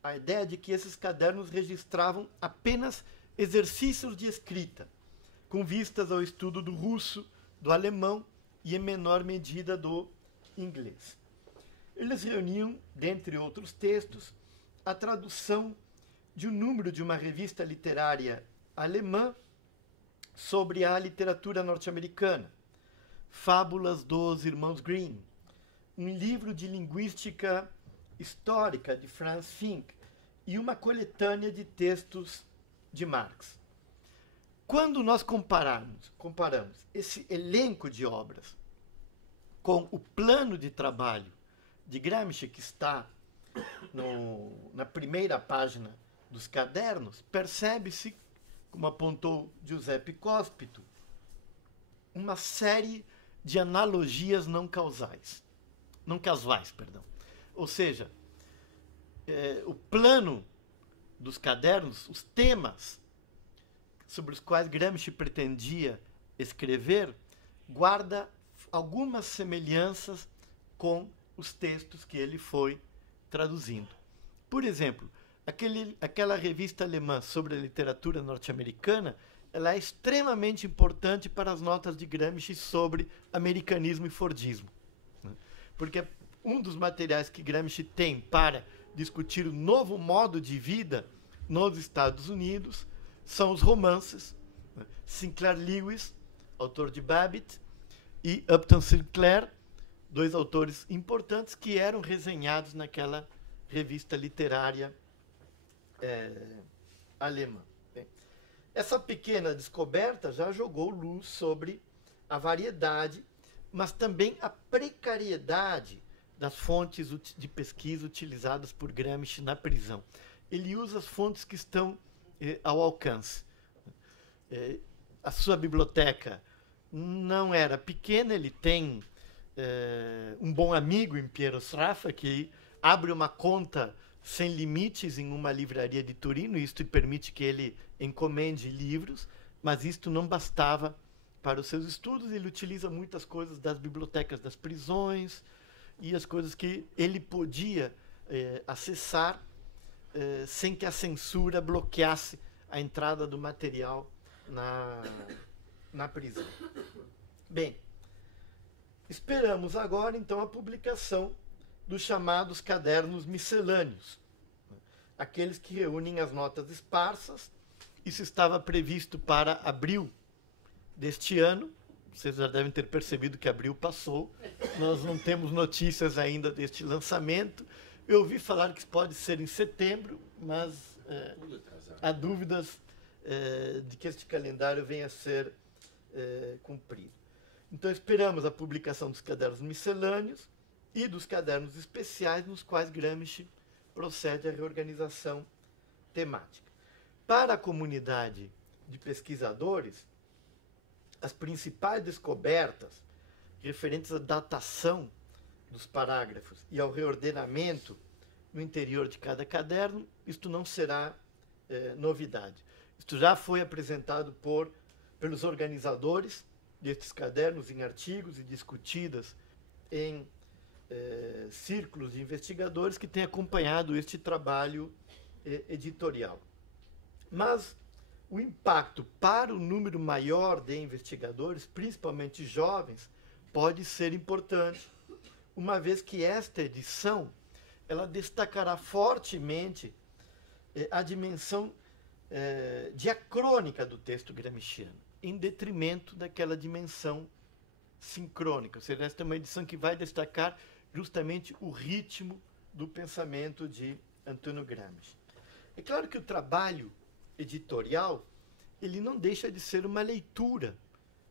a ideia de que esses cadernos registravam apenas exercícios de escrita, com vistas ao estudo do russo, do alemão e, em menor medida, do inglês. Eles reuniam, dentre outros textos, a tradução de um número de uma revista literária alemã sobre a literatura norte-americana, Fábulas dos Irmãos Grimm, um livro de linguística histórica de Franz Fink e uma coletânea de textos de Marx. Quando nós comparamos esse elenco de obras com o plano de trabalho de Gramsci, que está na primeira página dos cadernos, percebe-se, como apontou Giuseppe Cospito, uma série de analogias não casuais. Ou seja, o plano dos cadernos, os temas sobre os quais Gramsci pretendia escrever, guarda algumas semelhanças com os textos que ele foi traduzindo. Por exemplo, aquela revista alemã sobre a literatura norte-americana, ela é extremamente importante para as notas de Gramsci sobre americanismo e fordismo, né? Porque um dos materiais que Gramsci tem para discutir o novo modo de vida nos Estados Unidos são os romances, né? Sinclair Lewis, autor de Babbitt, e Upton Sinclair, dois autores importantes que eram resenhados naquela revista literária alemã. Bem, essa pequena descoberta já jogou luz sobre a variedade, mas também a precariedade das fontes de pesquisa utilizadas por Gramsci na prisão. Ele usa as fontes que estão ao alcance. A sua biblioteca não era pequena, ele tem um bom amigo em Piero Sraffa, que abre uma conta sem limites em uma livraria de Turino, isto permite que ele encomende livros, mas isto não bastava para os seus estudos. Ele utiliza muitas coisas das bibliotecas das prisões e as coisas que ele podia acessar sem que a censura bloqueasse a entrada do material na prisão. Bem, esperamos agora, então, a publicação dos chamados cadernos miscelâneos, aqueles que reúnem as notas esparsas. Isso estava previsto para abril deste ano. Vocês já devem ter percebido que abril passou. Nós não temos notícias ainda deste lançamento. Eu ouvi falar que pode ser em setembro, mas há dúvidas de que este calendário venha a ser cumprido. Então, esperamos a publicação dos cadernos miscelâneos e dos cadernos especiais, nos quais Gramsci procede à reorganização temática. Para a comunidade de pesquisadores, as principais descobertas referentes à datação dos parágrafos e ao reordenamento no interior de cada caderno, isto não será novidade. Isto já foi apresentado pelos organizadores destes cadernos em artigos e discutidas em círculos de investigadores que têm acompanhado este trabalho editorial. Mas o impacto para o número maior de investigadores, principalmente jovens, pode ser importante, uma vez que esta edição ela destacará fortemente a dimensão diacrônica do texto gramsciano, em detrimento daquela dimensão sincrônica. Ou seja, esta é uma edição que vai destacar justamente o ritmo do pensamento de Antônio Gramsci. É claro que o trabalho editorial ele não deixa de ser uma leitura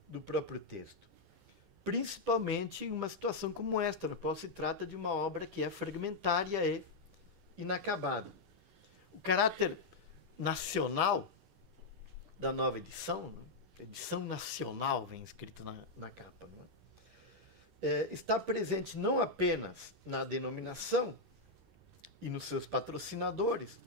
do próprio texto, principalmente em uma situação como esta, na qual se trata de uma obra que é fragmentária e inacabada. O caráter nacional da nova edição, edição nacional vem escrito na capa, não é? Está presente não apenas na denominação e nos seus patrocinadores,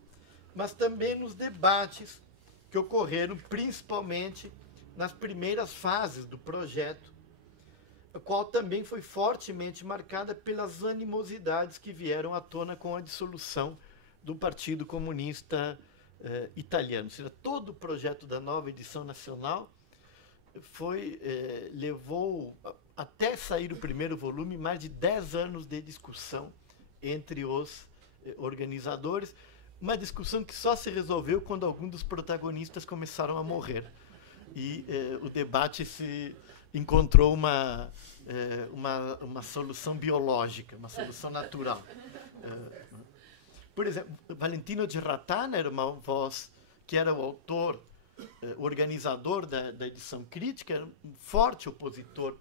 mas também nos debates que ocorreram principalmente nas primeiras fases do projeto, a qual também foi fortemente marcada pelas animosidades que vieram à tona com a dissolução do Partido Comunista Italiano. Ou seja, todo o projeto da nova edição nacional levou até sair o primeiro volume, mais de 10 anos de discussão entre os organizadores, uma discussão que só se resolveu quando alguns dos protagonistas começaram a morrer. E o debate se encontrou uma solução biológica, uma solução natural. Por exemplo, Valentino de Ratana era uma voz que era o autor, organizador da edição crítica, era um forte opositor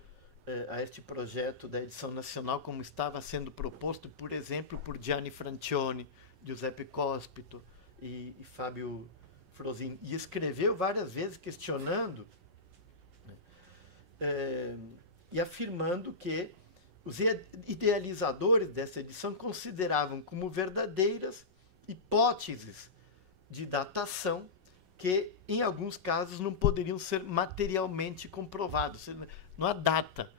a este projeto da edição nacional, como estava sendo proposto, por exemplo, por Gianni Francione, Giuseppe Cospito e Fábio Frosini, e escreveu várias vezes questionando e afirmando que os idealizadores dessa edição consideravam como verdadeiras hipóteses de datação que, em alguns casos, não poderiam ser materialmente comprovados. Não há data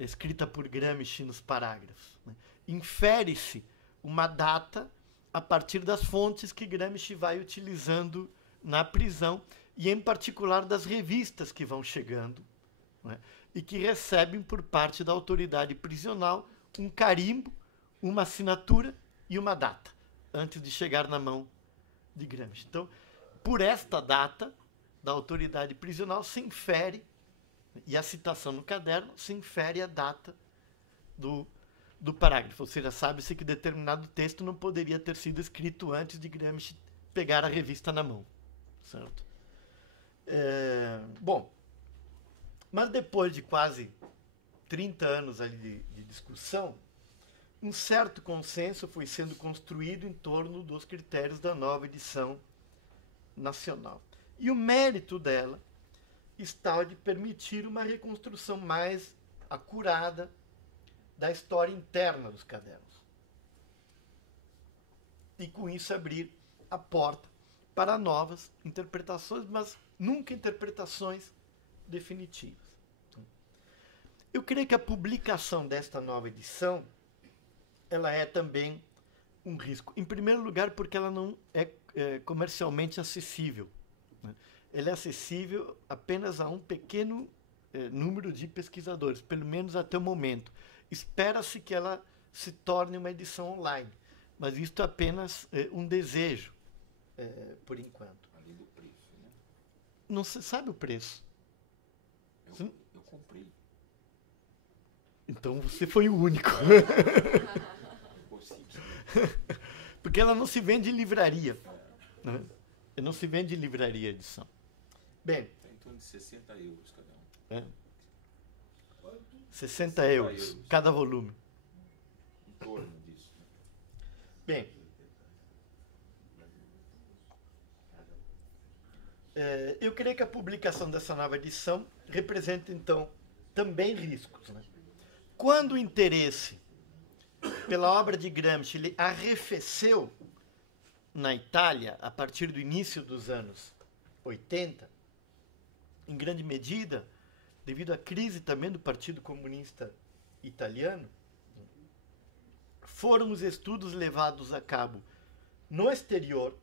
escrita por Gramsci nos parágrafos. Infere-se uma data a partir das fontes que Gramsci vai utilizando na prisão e, em particular, das revistas que vão chegando, né, e que recebem por parte da autoridade prisional um carimbo, uma assinatura e uma data, antes de chegar na mão de Gramsci. Então, por esta data da autoridade prisional se infere, e a citação no caderno se infere a data do parágrafo. Ou seja, sabe-se que determinado texto não poderia ter sido escrito antes de Gramsci pegar a revista na mão. Certo? Bom, mas depois de quase 30 anos ali de discussão, um certo consenso foi sendo construído em torno dos critérios da nova edição nacional. E o mérito dela está de permitir uma reconstrução mais acurada da história interna dos cadernos. E com isso abrir a porta para novas interpretações, mas nunca interpretações definitivas. Eu creio que a publicação desta nova edição ela é também um risco. Em primeiro lugar, porque ela não é comercialmente acessível. Ela é acessível apenas a um pequeno número de pesquisadores, pelo menos até o momento. Espera-se que ela se torne uma edição online, mas isto é apenas um desejo, por enquanto. Além do preço, né? Não se sabe o preço. Eu comprei. Então você foi o único. Porque ela não se vende em livraria. Né? Não se vende em livraria a edição. Bem. Está em torno de 60 euros cada um. 60 euros cada volume. Em torno disso. Né? Bem. Eu creio que a publicação dessa nova edição representa, então, também riscos. Né? Quando o interesse pela obra de Gramsci ele arrefeceu na Itália, a partir do início dos anos 80, em grande medida, devido à crise também do Partido Comunista Italiano, foram os estudos levados a cabo no exterior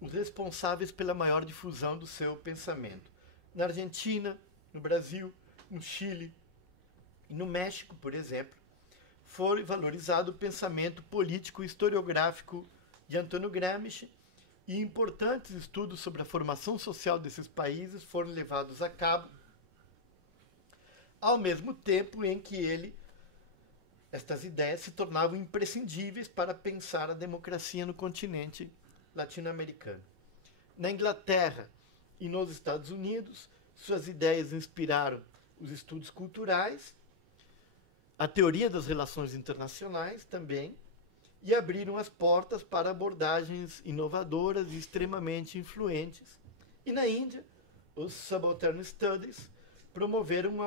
os responsáveis pela maior difusão do seu pensamento. Na Argentina, no Brasil, no Chile e no México, por exemplo, foi valorizado o pensamento político e historiográfico de Antônio Gramsci, e importantes estudos sobre a formação social desses países foram levados a cabo, ao mesmo tempo em que estas ideias se tornavam imprescindíveis para pensar a democracia no continente latino-americano. Na Inglaterra e nos Estados Unidos, suas ideias inspiraram os estudos culturais, a teoria das relações internacionais também, e abriram as portas para abordagens inovadoras e extremamente influentes. E na Índia, os Subaltern Studies promoveram uma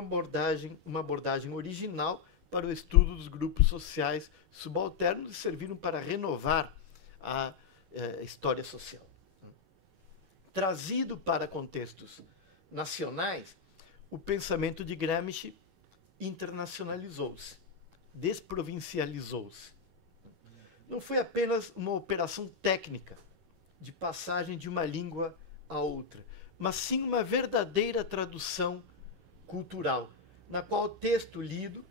abordagem original para o estudo dos grupos sociais subalternos e serviram para renovar a história social. Trazido para contextos nacionais, o pensamento de Gramsci internacionalizou-se, desprovincializou-se. Não foi apenas uma operação técnica de passagem de uma língua a outra, mas sim uma verdadeira tradução cultural, na qual o texto lido,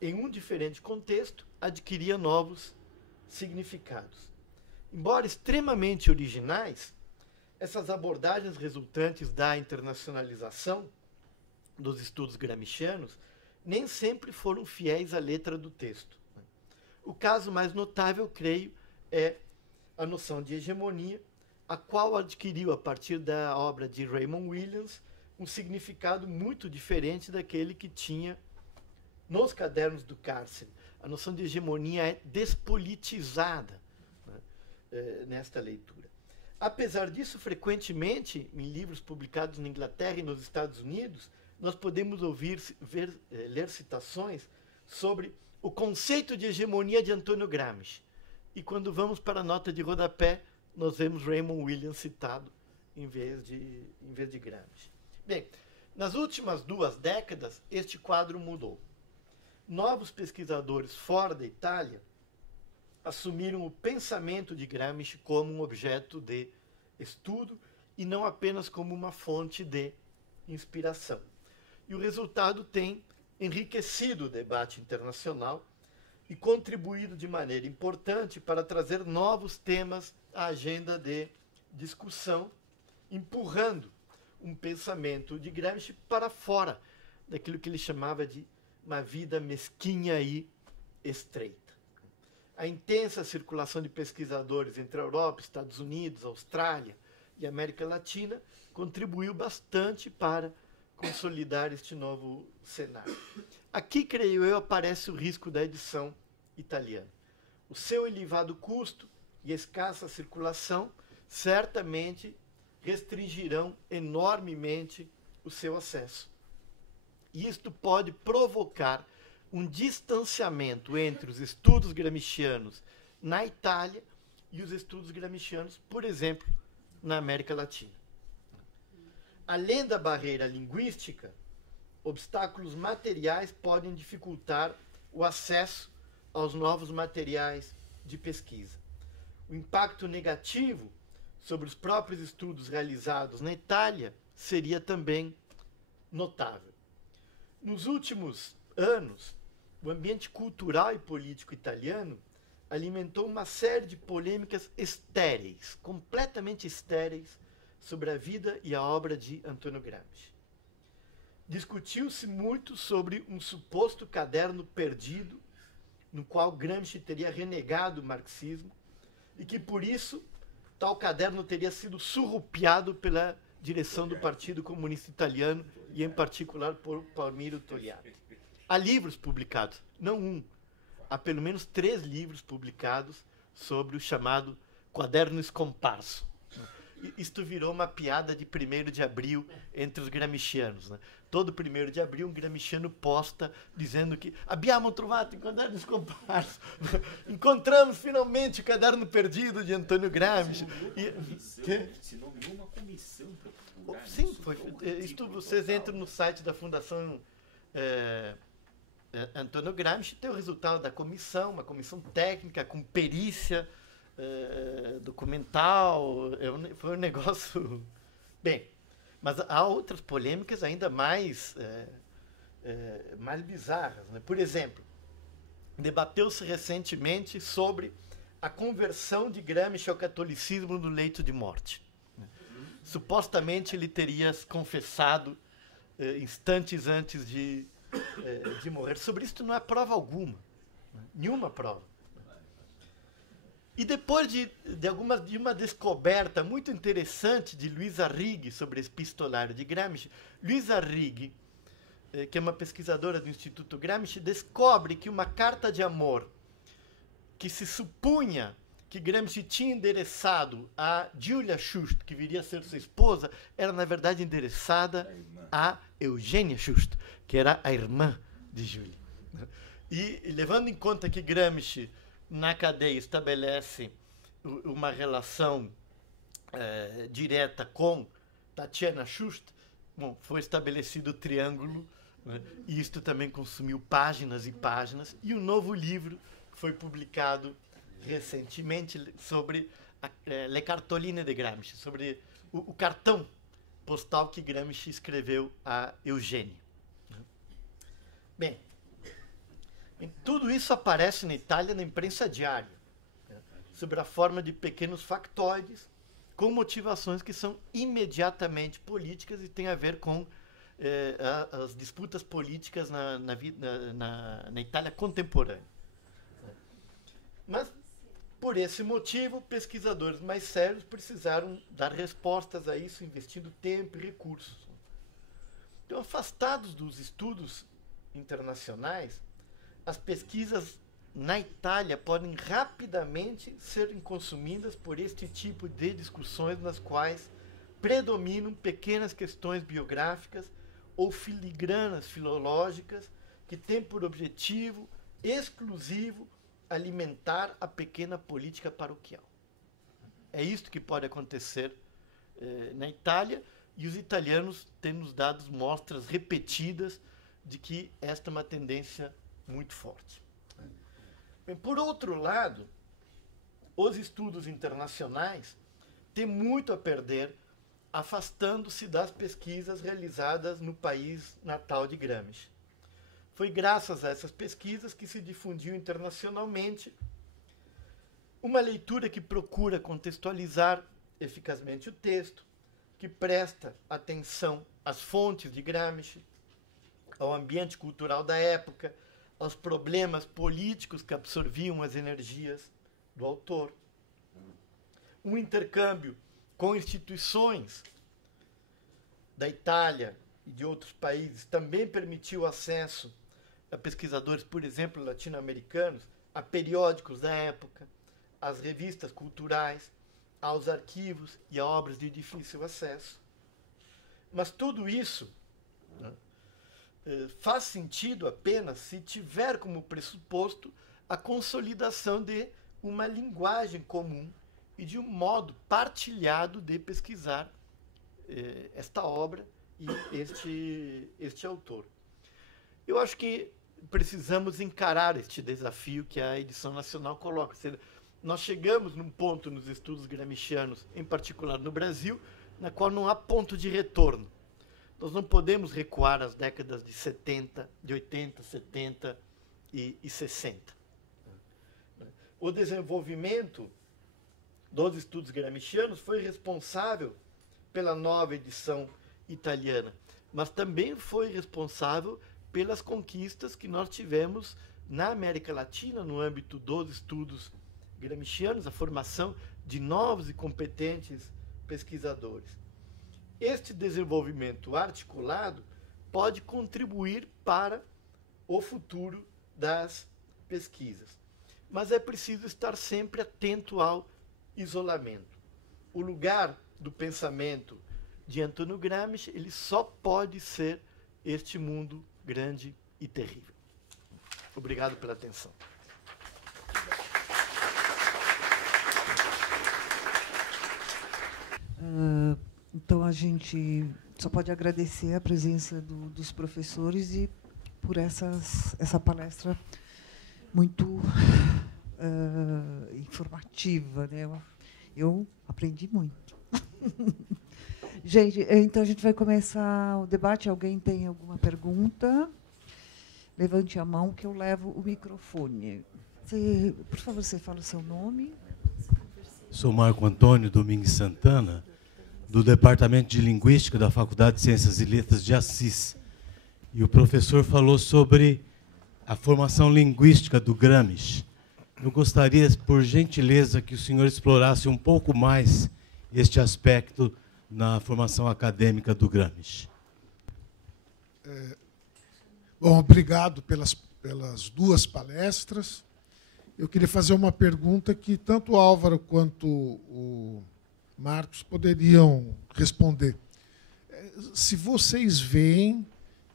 em um diferente contexto, adquiria novos significados. Embora extremamente originais, essas abordagens resultantes da internacionalização dos estudos gramscianos nem sempre foram fiéis à letra do texto. O caso mais notável, creio, é a noção de hegemonia, a qual adquiriu, a partir da obra de Raymond Williams, um significado muito diferente daquele que tinha nos cadernos do cárcere. A noção de hegemonia é despolitizada, né, nesta leitura. Apesar disso, frequentemente, em livros publicados na Inglaterra e nos Estados Unidos, nós podemos ler citações sobre o conceito de hegemonia de Antônio Gramsci. E quando vamos para a nota de rodapé, nós vemos Raymond Williams citado em vez de Gramsci. Bem, nas últimas 2 décadas, este quadro mudou. Novos pesquisadores fora da Itália assumiram o pensamento de Gramsci como um objeto de estudo e não apenas como uma fonte de inspiração. E o resultado tem enriquecido o debate internacional e contribuído de maneira importante para trazer novos temas à agenda de discussão, empurrando um pensamento de Gramsci para fora daquilo que ele chamava de uma vida mesquinha e estreita. A intensa circulação de pesquisadores entre a Europa, Estados Unidos, Austrália e América Latina contribuiu bastante para consolidar este novo cenário. Aqui, creio eu, aparece o risco da edição italiana. O seu elevado custo e escassa circulação certamente restringirão enormemente o seu acesso. E isto pode provocar um distanciamento entre os estudos gramscianos na Itália e os estudos gramscianos, por exemplo, na América Latina. Além da barreira linguística, obstáculos materiais podem dificultar o acesso aos novos materiais de pesquisa. O impacto negativo sobre os próprios estudos realizados na Itália seria também notável. Nos últimos anos, o ambiente cultural e político italiano alimentou uma série de polêmicas estéreis, completamente estéreis, sobre a vida e a obra de Antônio Gramsci. Discutiu-se muito sobre um suposto caderno perdido, no qual Gramsci teria renegado o marxismo, e que, por isso, tal caderno teria sido surrupiado pela direção do Partido Comunista Italiano, e em particular por Palmiro Togliatti. Há livros publicados, não um, há pelo menos 3 livros publicados sobre o chamado Quaderno Scomparso. Isto virou uma piada de 1º de abril entre os gramscianos, né? Todo 1º de abril um gramsciano posta dizendo que abbiamo trovato il quaderno scomparso. Encontramos finalmente o caderno perdido de Antônio Gramsci. Se nomeou uma comissão para divulgar. Sim, foi. Isto vocês entram no site da Fundação Antônio Gramsci, tem o resultado da comissão, uma comissão técnica com perícia documental. Foi um negócio... Bem, mas há outras polêmicas ainda mais bizarras, né? Por exemplo, debateu-se recentemente sobre a conversão de Gramsci ao catolicismo no leito de morte. Supostamente ele teria confessado instantes antes de morrer. Sobre isso não há prova alguma, nenhuma prova. E depois de uma descoberta muito interessante de Luisa Righi sobre o epistolário de Gramsci, Luisa Righi, que é uma pesquisadora do Instituto Gramsci, descobre que uma carta de amor que se supunha que Gramsci tinha endereçado a Julia Schuster, que viria a ser sua esposa, era na verdade endereçada a Eugênia Schuster, que era a irmã de Julia. E levando em conta que Gramsci na cadeia estabelece uma relação direta com Tatiana Schuster, bom, foi estabelecido o triângulo, né, e isto também consumiu páginas e páginas, e um novo livro foi publicado recentemente sobre Le Cartoline de Gramsci, sobre o cartão postal que Gramsci escreveu a Eugênia. Bem, tudo isso aparece na Itália na imprensa diária, né, sob a forma de pequenos factoides com motivações que são imediatamente políticas e têm a ver com as disputas políticas na Itália contemporânea. Mas, por esse motivo, pesquisadores mais sérios precisaram dar respostas a isso, investindo tempo e recursos. Então, afastados dos estudos internacionais, as pesquisas na Itália podem rapidamente serem consumidas por este tipo de discussões nas quais predominam pequenas questões biográficas ou filigranas filológicas que têm por objetivo exclusivo alimentar a pequena política paroquial. É isto que pode acontecer na Itália, e os italianos têm nos dado mostras repetidas de que esta é uma tendência muito forte. Bem, por outro lado, os estudos internacionais têm muito a perder afastando-se das pesquisas realizadas no país natal de Gramsci. Foi graças a essas pesquisas que se difundiu internacionalmente uma leitura que procura contextualizar eficazmente o texto, que presta atenção às fontes de Gramsci, ao ambiente cultural da época, aos problemas políticos que absorviam as energias do autor. Um intercâmbio com instituições da Itália e de outros países também permitiu acesso a pesquisadores, por exemplo, latino-americanos, a periódicos da época, às revistas culturais, aos arquivos e a obras de difícil acesso. Mas tudo isso, né, faz sentido apenas se tiver como pressuposto a consolidação de uma linguagem comum e de um modo partilhado de pesquisar esta obra e este autor. Eu acho que precisamos encarar este desafio que a edição nacional coloca. Ou seja, nós chegamos num ponto nos estudos gramscianos, em particular no Brasil, na qual não há ponto de retorno. Nós não podemos recuar às décadas de 70, de 80, 70 e 60. O desenvolvimento dos estudos gramscianos foi responsável pela nova edição italiana, mas também foi responsável pelas conquistas que nós tivemos na América Latina no âmbito dos estudos gramscianos, a formação de novos e competentes pesquisadores. Este desenvolvimento articulado pode contribuir para o futuro das pesquisas, mas é preciso estar sempre atento ao isolamento. O lugar do pensamento de Antônio Gramsci, ele só pode ser este mundo grande e terrível. Obrigado pela atenção. Então, a gente só pode agradecer a presença dos professores e por essa palestra muito informativa, né? Eu aprendi muito. Gente, então a gente vai começar o debate. Alguém tem alguma pergunta? Levante a mão que eu levo o microfone. Por favor, você fala o seu nome. Sou Marco Antônio Domingues Santana, do Departamento de Linguística da Faculdade de Ciências e Letras de Assis. E o professor falou sobre a formação linguística do Gramsci. Eu gostaria, por gentileza, que o senhor explorasse um pouco mais este aspecto na formação acadêmica do Gramsci. Bom, obrigado pelas duas palestras. Eu queria fazer uma pergunta que tanto o Álvaro quanto o Marcos poderiam responder. Se vocês veem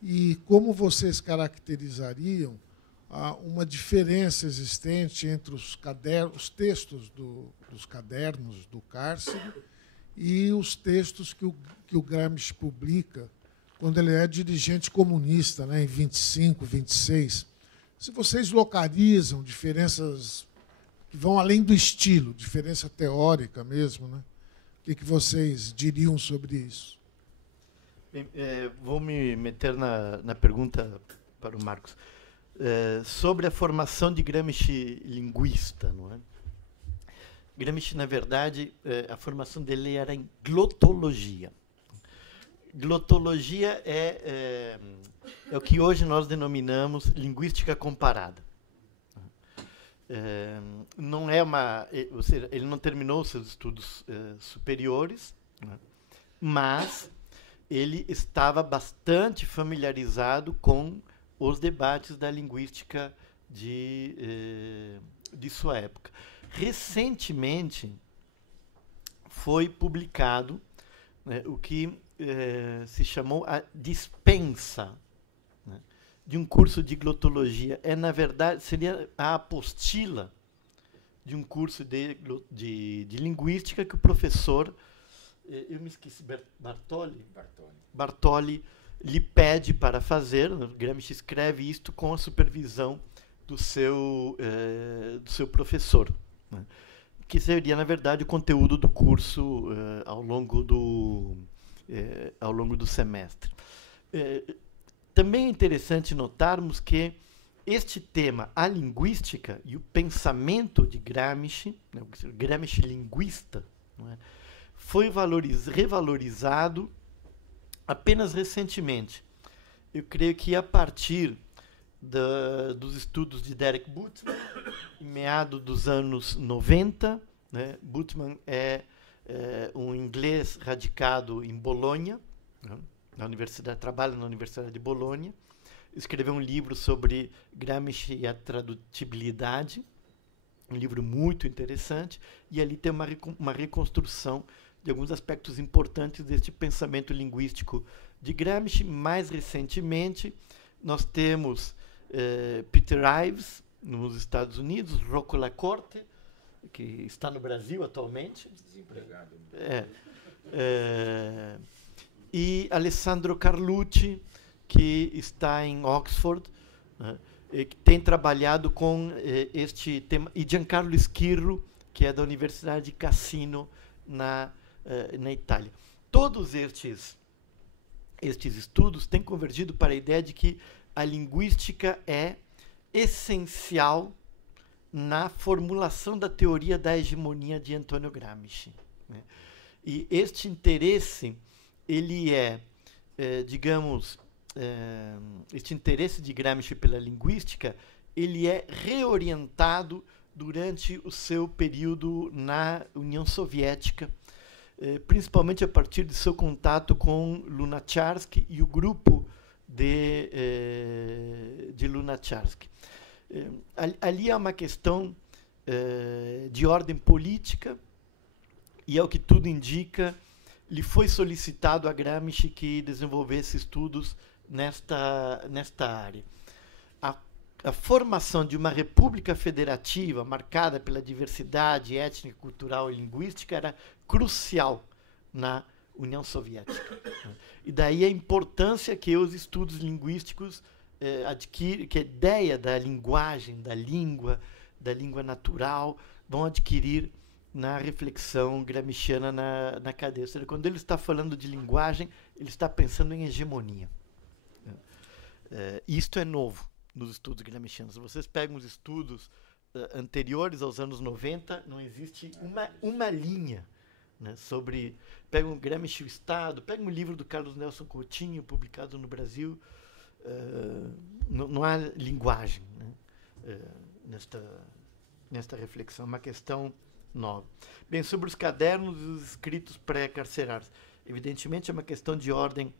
e como vocês caracterizariam uma diferença existente entre os textos dos cadernos do cárcere e os textos que o Gramsci publica quando ele é dirigente comunista, né, em 25, 26. Se vocês localizam diferenças que vão além do estilo, diferença teórica mesmo, né? O que vocês diriam sobre isso? Bem, vou me meter na pergunta para o Marcos, sobre a formação de Gramsci linguista, não é? Gramsci, na verdade, a formação dele era em glotologia. Glotologia é o que hoje nós denominamos linguística comparada. Não é ou seja, ele não terminou seus estudos superiores, né, mas ele estava bastante familiarizado com os debates da linguística de sua época. Recentemente foi publicado, né, o que se chamou a dispensa, né, de um curso de glotologia. Na verdade, seria a apostila de um curso de linguística que o professor, eu me esqueci, Bartoli lhe pede para fazer. Gramsci escreve isto com a supervisão do seu professor, né, que seria, na verdade, o conteúdo do curso ao longo do semestre. Também é interessante notarmos que este tema, a linguística e o pensamento de Gramsci, né, o Gramsci linguista, não é, foi revalorizado apenas recentemente. Eu creio que a partir dos estudos de Derek Bootman, em meados dos anos 90, né, Bootman é um inglês radicado em Bolonha, né, trabalha na Universidade de Bolonha, escreveu um livro sobre Gramsci e a tradutibilidade, um livro muito interessante, e ali tem uma reconstrução de alguns aspectos importantes deste pensamento linguístico de Gramsci. Mais recentemente, nós temos Peter Ives, nos Estados Unidos, Rocco Lacorte, que está no Brasil atualmente. Desempregado. E Alessandro Carlucci, que está em Oxford, né, que tem trabalhado com este tema, e Giancarlo Schirru, que é da Universidade de Cassino, na Itália. Todos estes estudos têm convergido para a ideia de que a linguística é essencial na formulação da teoria da hegemonia de Antonio Gramsci, né? E este interesse, ele este interesse de Gramsci pela linguística, ele é reorientado durante o seu período na União Soviética, principalmente a partir de seu contato com Lunacharsky e o grupo de Lunacharsky. Ali há uma questão de ordem política, e, ao que tudo indica, lhe foi solicitado a Gramsci que desenvolvesse estudos nesta área. A formação de uma república federativa marcada pela diversidade étnica, cultural e linguística era crucial na União Soviética. E daí a importância que os estudos linguísticos adquirem, que a ideia da linguagem, da língua natural, vão adquirir na reflexão gramsciana na cadeia. Ou seja, quando ele está falando de linguagem, ele está pensando em hegemonia. Isto é novo nos estudos gramscianos. Se vocês pegam os estudos anteriores aos anos 90, não existe uma linha, né, sobre... Pegam Gramsci e o Estado, pegam um livro do Carlos Nelson Coutinho, publicado no Brasil, não há linguagem, né, nesta reflexão, é uma questão nova. Bem, sobre os cadernos e os escritos pré-carcerários, evidentemente é uma questão de ordem,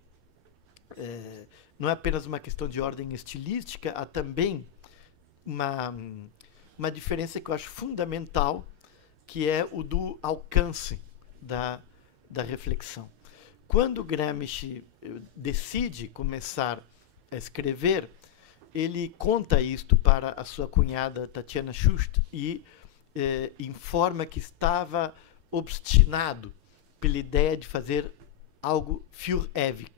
não é apenas uma questão de ordem estilística, há também uma diferença que eu acho fundamental, que é o do alcance da reflexão. Quando Gramsci decide começar a escrever, ele conta isto para a sua cunhada Tatiana Schust e informa que estava obstinado pela ideia de fazer algo für ewig.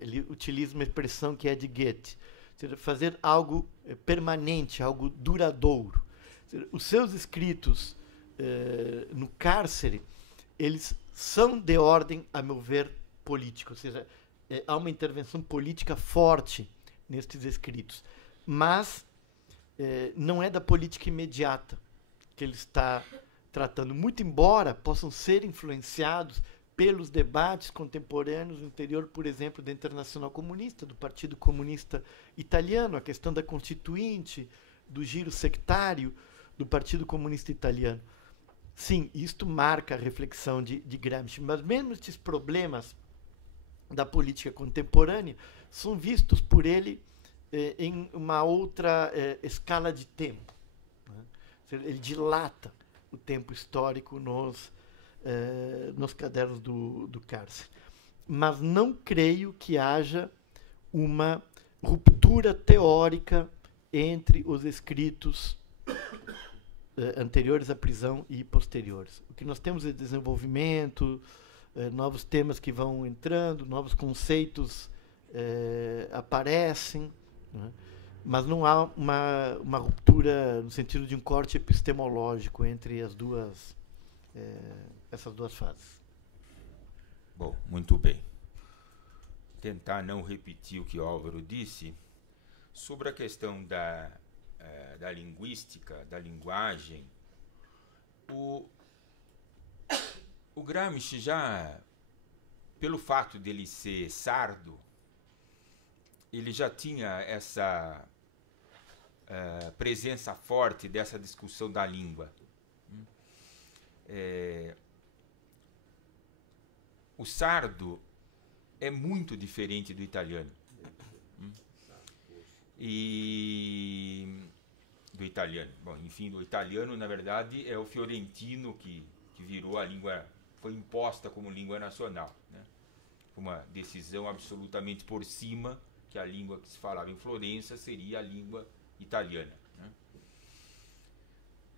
Ele utiliza uma expressão que é de Goethe, ou seja, fazer algo permanente, algo duradouro. Ou seja, os seus escritos no cárcere, eles são de ordem, a meu ver, política. Ou seja, há uma intervenção política forte nestes escritos. Mas não é da política imediata que ele está tratando, muito embora possam ser influenciados pelos debates contemporâneos no interior, por exemplo, da Internacional Comunista, do Partido Comunista Italiano, a questão da Constituinte, do giro sectário do Partido Comunista Italiano. Sim, isto marca a reflexão de Gramsci, mas mesmo estes problemas da política contemporânea são vistos por ele em uma outra escala de tempo, né? Ele dilata o tempo histórico nos cadernos do cárcere. Mas não creio que haja uma ruptura teórica entre os escritos anteriores à prisão e posteriores. O que nós temos é desenvolvimento, novos temas que vão entrando, novos conceitos aparecem, né? Mas não há uma ruptura no sentido de um corte epistemológico entre essas duas fases. Bom, muito bem. Tentar não repetir o que o Álvaro disse sobre a questão da linguística, da linguagem. O Gramsci já, pelo fato dele ser sardo, ele já tinha essa presença forte dessa discussão da língua. O sardo é muito diferente do italiano. Do italiano. Bom, enfim, o italiano, na verdade, é o fiorentino que virou a língua, foi imposta como língua nacional, né? Uma decisão absolutamente por cima que a língua que se falava em Florença seria a língua italiana, né?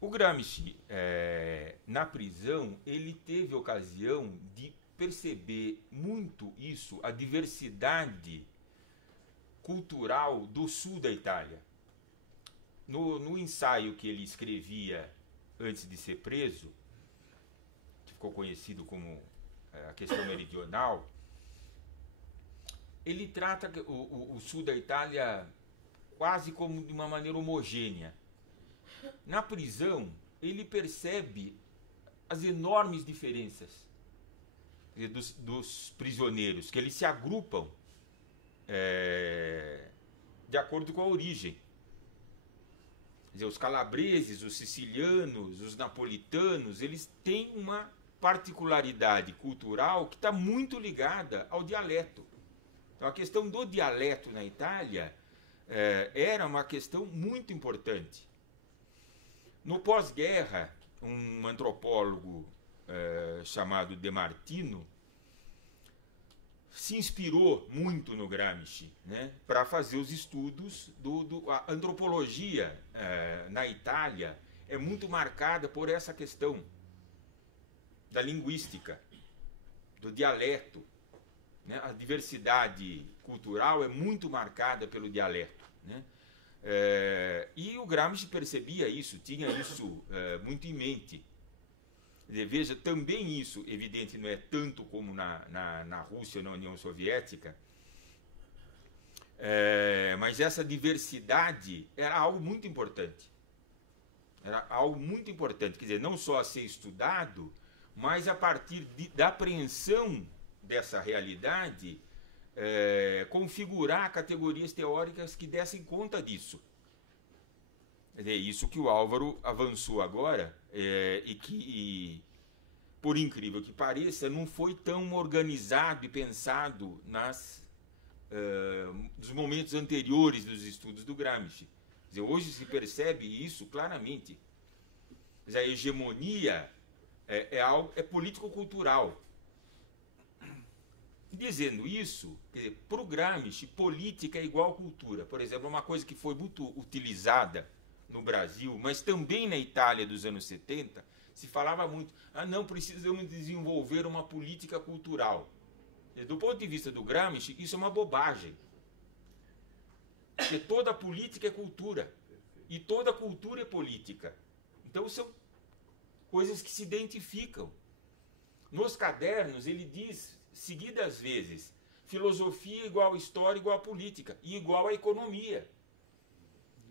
O Gramsci, na prisão, ele teve ocasião de perceber muito isso, a diversidade cultural do sul da Itália. No ensaio que ele escrevia antes de ser preso, que ficou conhecido como a questão meridional, ele trata o sul da Itália quase como de uma maneira homogênea. Na prisão, ele percebe as enormes diferenças dos prisioneiros, que eles se agrupam de acordo com a origem. Quer dizer, os calabreses, os sicilianos, os napolitanos, eles têm uma particularidade cultural que está muito ligada ao dialeto. Então, a questão do dialeto na Itália era uma questão muito importante. No pós-guerra, um antropólogo chamado De Martino se inspirou muito no Gramsci, né, para fazer os estudos a antropologia na Itália é muito marcada por essa questão da linguística, do dialeto, né? A diversidade cultural é muito marcada pelo dialeto, né? E o Gramsci percebia isso, tinha isso muito em mente. Veja, também isso, evidente, não é tanto como na Rússia, na União Soviética, mas essa diversidade era algo muito importante. Era algo muito importante, quer dizer, não só a ser estudado, mas a partir da apreensão dessa realidade, configurar categorias teóricas que dessem conta disso. É isso que o Álvaro avançou agora, e que, por incrível que pareça, não foi tão organizado e pensado nos momentos anteriores dos estudos do Gramsci. Quer dizer, hoje se percebe isso claramente. Quer dizer, a hegemonia é político-cultural. Dizendo isso, para o Gramsci, política é igual cultura. Por exemplo, uma coisa que foi muito utilizada no Brasil, mas também na Itália dos anos 70, se falava muito, não, precisamos desenvolver uma política cultural. Do ponto de vista do Gramsci, isso é uma bobagem. Porque toda política é cultura, e toda cultura é política. Então são coisas que se identificam. Nos cadernos ele diz seguidas vezes, filosofia igual a história igual a política, e igual a economia.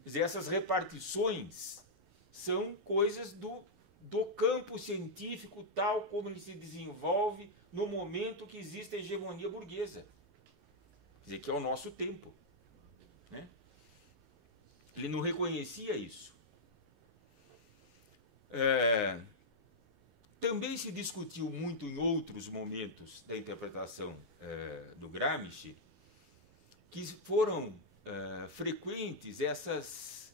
Quer dizer, essas repartições são coisas do campo científico, tal como ele se desenvolve no momento que existe a hegemonia burguesa. Quer dizer, que é o nosso tempo. Né? Ele não reconhecia isso. Também se discutiu muito em outros momentos da interpretação do Gramsci que foram frequentes essas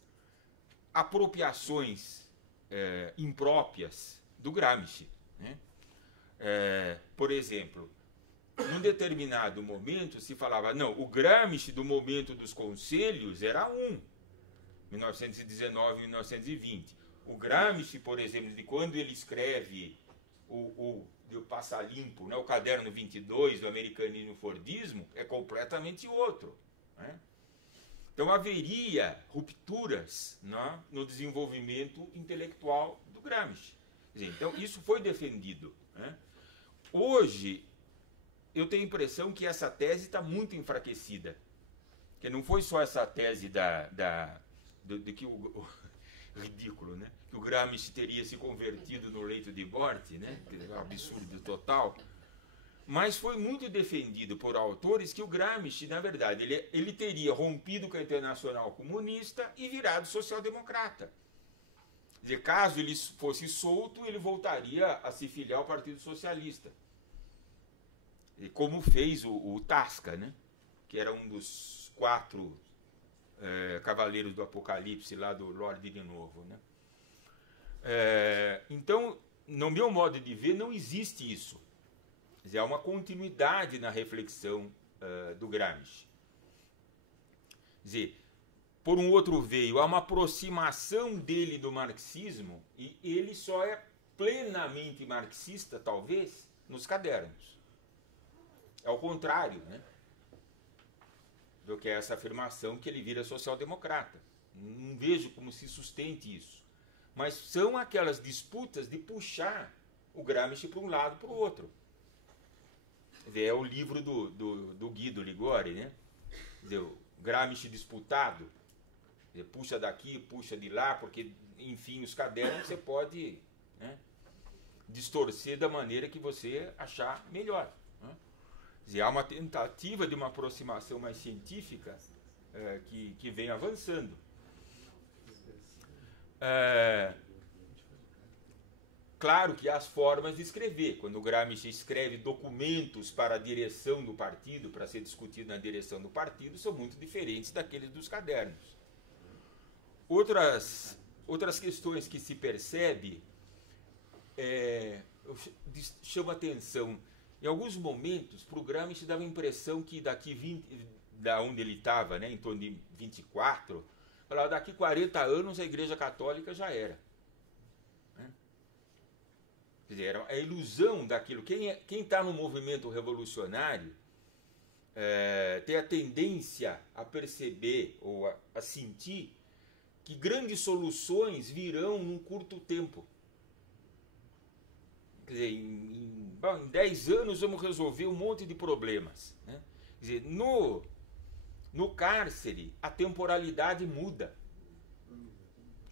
apropriações impróprias do Gramsci. Né? Por exemplo, num determinado momento se falava, não, o Gramsci do momento dos conselhos era 1919 e 1920. O Gramsci, por exemplo, de quando ele escreve o Passa Limpo, né, o caderno 22 do americanismo fordismo, é completamente outro. Né? Então haveria rupturas, né, no desenvolvimento intelectual do Gramsci. Então isso foi defendido. Né? Hoje, eu tenho a impressão que essa tese está muito enfraquecida. Que não foi só essa tese de que ridículo, né? Que o Gramsci teria se convertido no leito de morte, né? Que é um absurdo total. Mas foi muito defendido por autores que o Gramsci, na verdade, ele teria rompido com a Internacional Comunista e virado social-democrata. Quer dizer, caso ele fosse solto, ele voltaria a se filiar ao Partido Socialista. E como fez o Tasca, né? Que era um dos 4 Cavaleiros do Apocalipse, lá do Lorde de Novo. Né? Então, no meu modo de ver, não existe isso. Quer dizer, há uma continuidade na reflexão do Gramsci. Quer dizer, por um outro veio, há uma aproximação dele do marxismo, e ele só é plenamente marxista, talvez, nos cadernos. É o contrário, né? Do que essa afirmação que ele vira social-democrata. Não vejo como se sustente isso. Mas são aquelas disputas de puxar o Gramsci para um lado para o outro. É o livro do Guido Ligori, né? Quer dizer, o Gramsci disputado. Quer dizer, puxa daqui, puxa de lá, porque, enfim, os cadernos você pode, né, distorcer da maneira que você achar melhor. Né? Quer dizer, há uma tentativa de uma aproximação mais científica que vem avançando. Claro que há as formas de escrever. Quando o Gramsci escreve documentos para a direção do partido, para ser discutido na direção do partido, são muito diferentes daqueles dos cadernos. Outras questões que se percebe, chama atenção. Em alguns momentos, para o Gramsci dava a impressão que da onde ele estava, né, em torno de 24, falava, daqui 40 anos a Igreja Católica já era. Né? Quer dizer, era a ilusão daquilo. Quem está no movimento revolucionário tem a tendência a perceber ou a sentir que grandes soluções virão num curto tempo. Quer dizer, em 10 anos vamos resolver um monte de problemas. Né? Quer dizer, no cárcere, a temporalidade muda.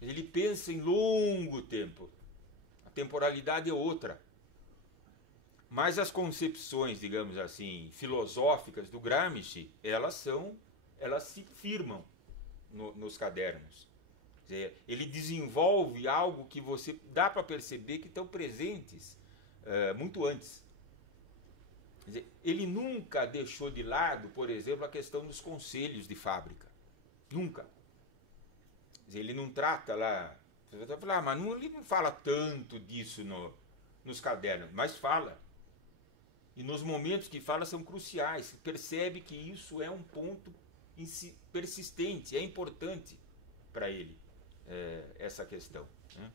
Ele pensa em longo tempo. A temporalidade é outra. Mas as concepções, digamos assim, filosóficas do Gramsci, elas se firmam nos cadernos. Quer dizer, ele desenvolve algo que você dá para perceber que estão presentes muito antes. Quer dizer, ele nunca deixou de lado, por exemplo, a questão dos conselhos de fábrica. Nunca. Quer dizer, ele não trata lá... Você vai falar, mas ele não fala tanto disso nos cadernos, mas fala. E nos momentos que fala são cruciais. Percebe que isso é um ponto persistente, é importante para ele, essa questão. Né?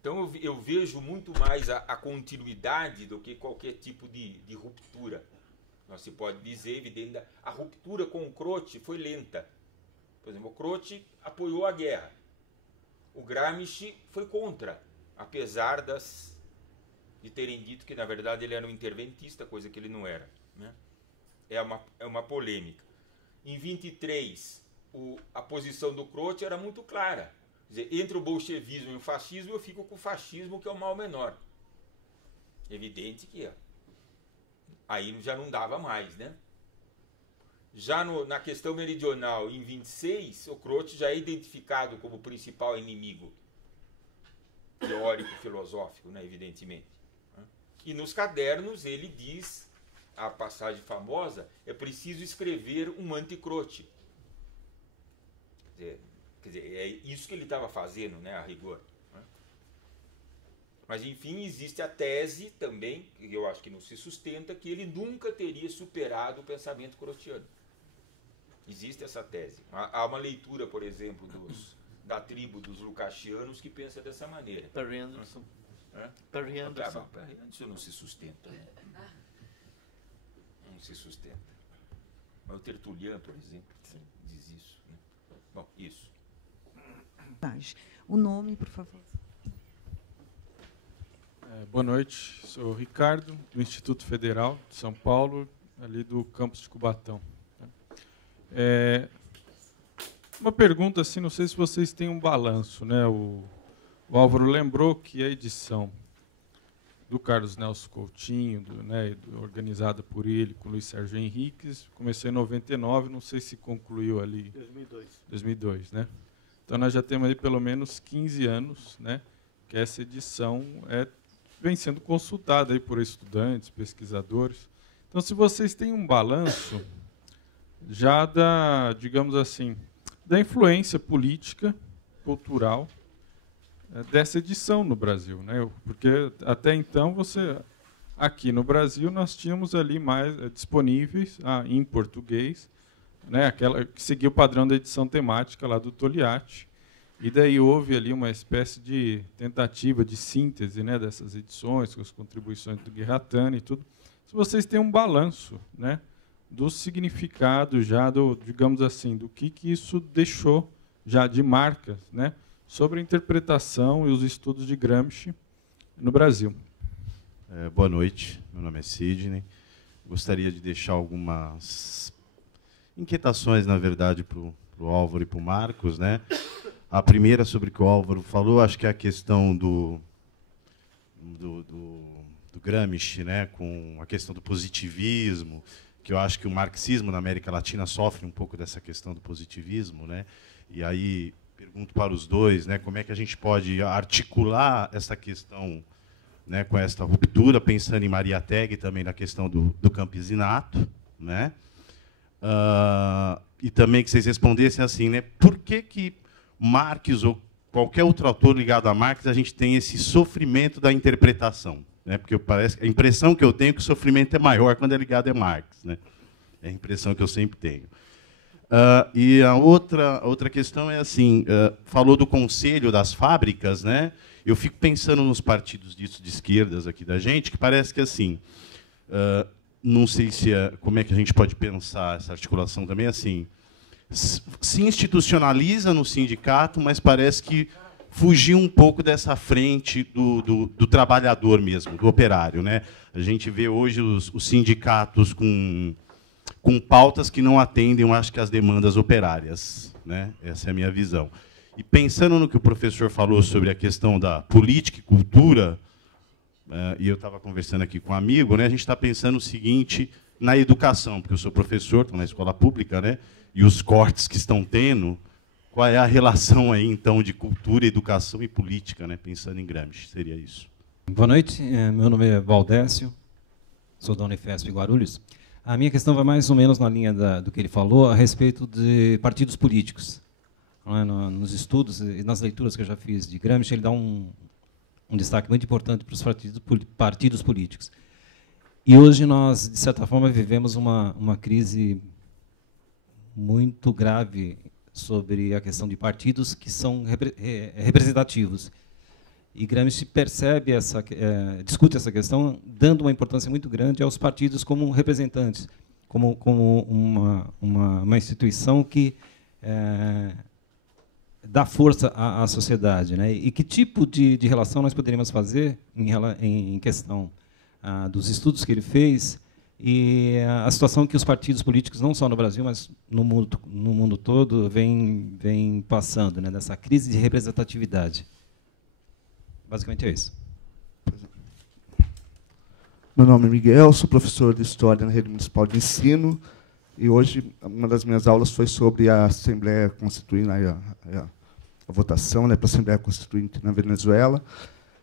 Então eu vejo muito mais a continuidade do que qualquer tipo de ruptura. Não se pode dizer, evidente, a ruptura com o Croce foi lenta. Por exemplo, o Croce apoiou a guerra. O Gramsci foi contra, apesar de terem dito que, na verdade, ele era um interventista, coisa que ele não era. né? É uma polêmica. Em 23, a posição do Croce era muito clara. Quer dizer, entre o bolchevismo e o fascismo, eu fico com o fascismo, que é o mal menor. Evidente que aí já não dava mais, né? Já na questão meridional, em 26, o Croce já é identificado como principal inimigo teórico, filosófico, né, evidentemente. E nos cadernos ele diz, a passagem famosa, é preciso escrever um anti-Croce. Quer dizer, é isso que ele estava fazendo, né, a rigor. Mas, enfim, existe a tese também, que eu acho que não se sustenta, que ele nunca teria superado o pensamento crociano. Existe essa tese. Há uma leitura, por exemplo, da tribo dos Lukácianos que pensa dessa maneira. Perry Anderson. Perry Anderson. Perry Anderson não se sustenta. Não se sustenta. Mas o Tertuliano, por exemplo, diz isso. Né? Bom, isso. O nome, por favor. Boa noite, sou o Ricardo, do Instituto Federal de São Paulo, ali do campus de Cubatão. Uma pergunta, assim, não sei se vocês têm um balanço, né? O Álvaro lembrou que a edição do Carlos Nelson Coutinho, organizada por ele, com o Luiz Sérgio Henriques, começou em 99, não sei se concluiu ali... 2002, né? Então, nós já temos aí pelo menos 15 anos, né, que essa edição vem sendo consultada aí por estudantes, pesquisadores. Então, se vocês têm um balanço já digamos assim, da influência política, cultural, dessa edição no Brasil, né? Porque até então aqui no Brasil nós tínhamos ali mais disponíveis em português, né? Aquela que seguia o padrão da edição temática lá do Togliatti, e daí houve ali uma espécie de tentativa de síntese, né, dessas edições com as contribuições do Guerratani e tudo. Se vocês têm um balanço, né, do significado já digamos assim, do que isso deixou já de marcas, né, sobre a interpretação e os estudos de Gramsci no Brasil. Boa noite, meu nome é Sidney. Gostaria de deixar algumas inquietações, na verdade, para o Álvaro e para o Marcos, né? A primeira, sobre o que o Álvaro falou, acho que é a questão do Gramsci, né, com a questão do positivismo, que eu acho que o marxismo na América Latina sofre um pouco dessa questão do positivismo, né? E aí pergunto para os dois, né, como é que a gente pode articular essa questão, né, com esta ruptura, pensando em Maria Tegg também na questão do campesinato, né? E também que vocês respondessem assim, né, por que Marx ou qualquer outro autor ligado a Marx a gente tem esse sofrimento da interpretação? Né, porque a impressão que eu tenho é que o sofrimento é maior quando é ligado a Marx, né? É a impressão que eu sempre tenho. E a outra questão é assim, falou do conselho das fábricas, né? Eu fico pensando nos partidos de esquerdas aqui da gente, que parece que assim, não sei como é que a gente pode pensar essa articulação também, assim, se institucionaliza no sindicato, mas parece que fugiu um pouco dessa frente do trabalhador mesmo, do operário, né? A gente vê hoje os sindicatos com pautas que não atendem, eu acho, que as demandas operárias, né? Essa é a minha visão. E pensando no que o professor falou sobre a questão da política e cultura, e eu estava conversando aqui com um amigo, né? A gente está pensando o seguinte na educação, porque eu sou professor, estou na escola pública, né? E os cortes que estão tendo, qual é a relação aí, então, de cultura, educação e política, né? Pensando em Gramsci, seria isso. Boa noite, meu nome é Valdécio, sou da Unifesp Guarulhos. A minha questão vai mais ou menos na linha do que ele falou a respeito de partidos políticos. Não é? Nos estudos e nas leituras que eu já fiz de Gramsci, ele dá um destaque muito importante para os partidos políticos. E hoje nós, de certa forma, vivemos uma crise muito grave sobre a questão de partidos que são representativos. E Gramsci discute essa questão, dando uma importância muito grande aos partidos como representantes, como uma instituição que dá força à sociedade, né? E que tipo de relação nós poderíamos fazer em questão dos estudos que ele fez E a situação que os partidos políticos, não só no Brasil, mas no mundo todo, vem passando, né, dessa crise de representatividade. Basicamente é isso. Meu nome é Miguel, sou professor de História na Rede Municipal de Ensino, e hoje uma das minhas aulas foi sobre a Assembleia Constituinte, a votação, né, para a Assembleia Constituinte na Venezuela,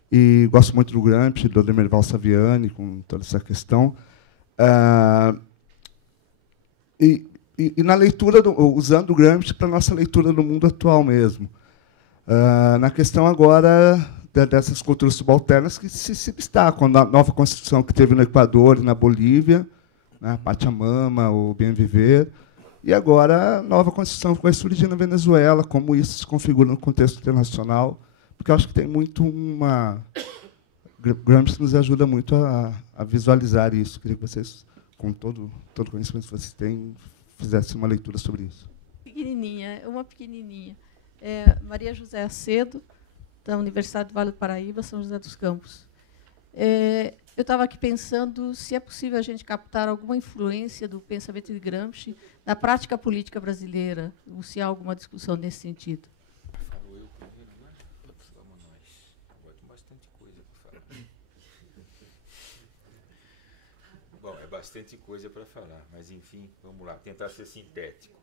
e gosto muito do Gramsci, do Demerval Saviani, com toda essa questão. E na leitura, usando o Gramsci para a nossa leitura do mundo atual mesmo. Na questão agora dessas culturas subalternas que se destacam, na nova Constituição que teve no Equador e na Bolívia, né, Pachamama, o Bem Viver, e agora a nova Constituição que vai surgir na Venezuela, como isso se configura no contexto internacional, porque eu acho que tem muito uma... Gramsci nos ajuda muito a visualizar isso. Queria que vocês, com todo o conhecimento que vocês têm, fizessem uma leitura sobre isso. Uma pequenininha. Maria José Acedo, da Universidade do Vale do Paraíba, São José dos Campos. Eu estava aqui pensando se é possível a gente captar alguma influência do pensamento de Gramsci na prática política brasileira, ou se há alguma discussão nesse sentido. Falou eu primeiro, né? Vamos nós. Agora tem bastante coisa para falar. Bom, é bastante coisa para falar, mas, enfim, vamos lá, tentar ser sintético.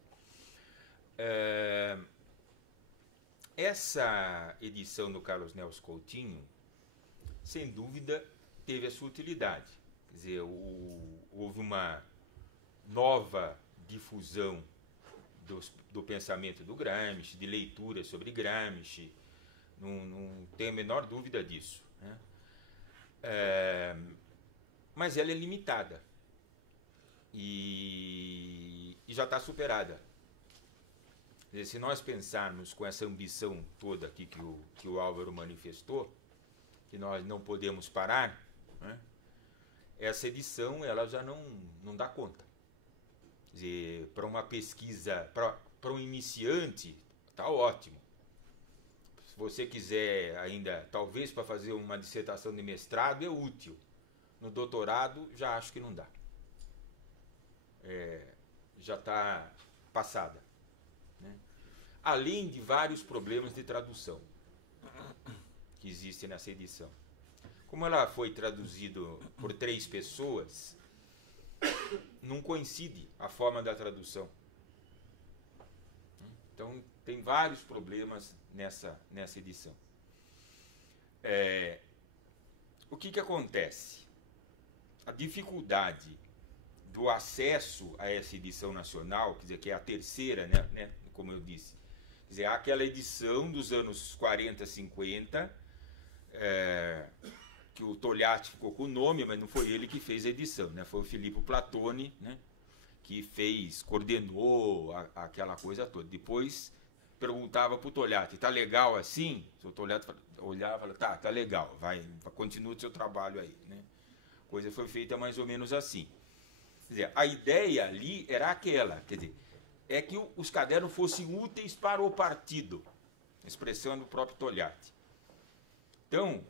Essa edição do Carlos Nelson Coutinho, sem dúvida, teve a sua utilidade. Quer dizer, houve uma nova difusão do pensamento do Gramsci, de leitura sobre Gramsci, não tenho a menor dúvida disso, né? Mas ela é limitada e já está superada. Quer dizer, se nós pensarmos com essa ambição toda aqui que o Álvaro manifestou, que nós não podemos parar, né, essa edição ela já não dá conta. Quer dizer, para uma pesquisa, para um iniciante, está ótimo. Se você quiser ainda, talvez para fazer uma dissertação de mestrado, é útil. No doutorado, já acho que não dá. Já está passada, né? Além de vários problemas de tradução que existem nessa edição. Como ela foi traduzida por 3 pessoas, não coincide a forma da tradução. Então, tem vários problemas nessa edição. O que acontece? A dificuldade do acesso a essa edição nacional, quer dizer, que é a terceira, né, como eu disse. Quer dizer, aquela edição dos anos 40, 50, que o Togliatti ficou com o nome, mas não foi ele que fez a edição, né? Foi o Filippo Platoni, né, que coordenou aquela coisa toda. Depois perguntava para o Togliatti, está legal assim? O Togliatti olhava e falava, tá legal, continua o seu trabalho aí, né? A coisa foi feita mais ou menos assim. Quer dizer, a ideia ali era aquela, quer dizer, é que os cadernos fossem úteis para o partido, expressão do próprio Togliatti. Então,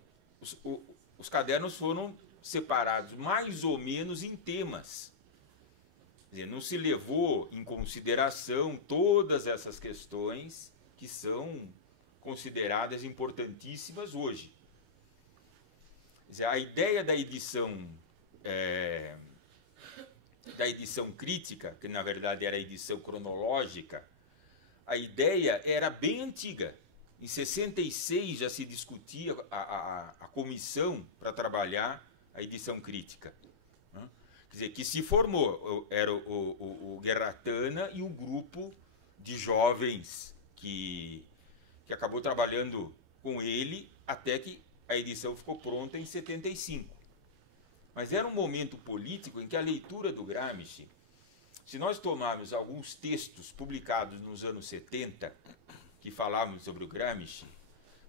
os cadernos foram separados mais ou menos em temas. Quer dizer, não se levou em consideração todas essas questões que são consideradas importantíssimas hoje. Quer dizer, a ideia da edição crítica, que na verdade era a edição cronológica, a ideia era bem antiga. Em 66 já se discutia a comissão para trabalhar a edição crítica, né? Quer dizer, que se formou, era o Guerratana e o grupo de jovens que acabou trabalhando com ele até que a edição ficou pronta em 75. Mas era um momento político em que a leitura do Gramsci, se nós tomarmos alguns textos publicados nos anos 70, que falavam sobre o Gramsci,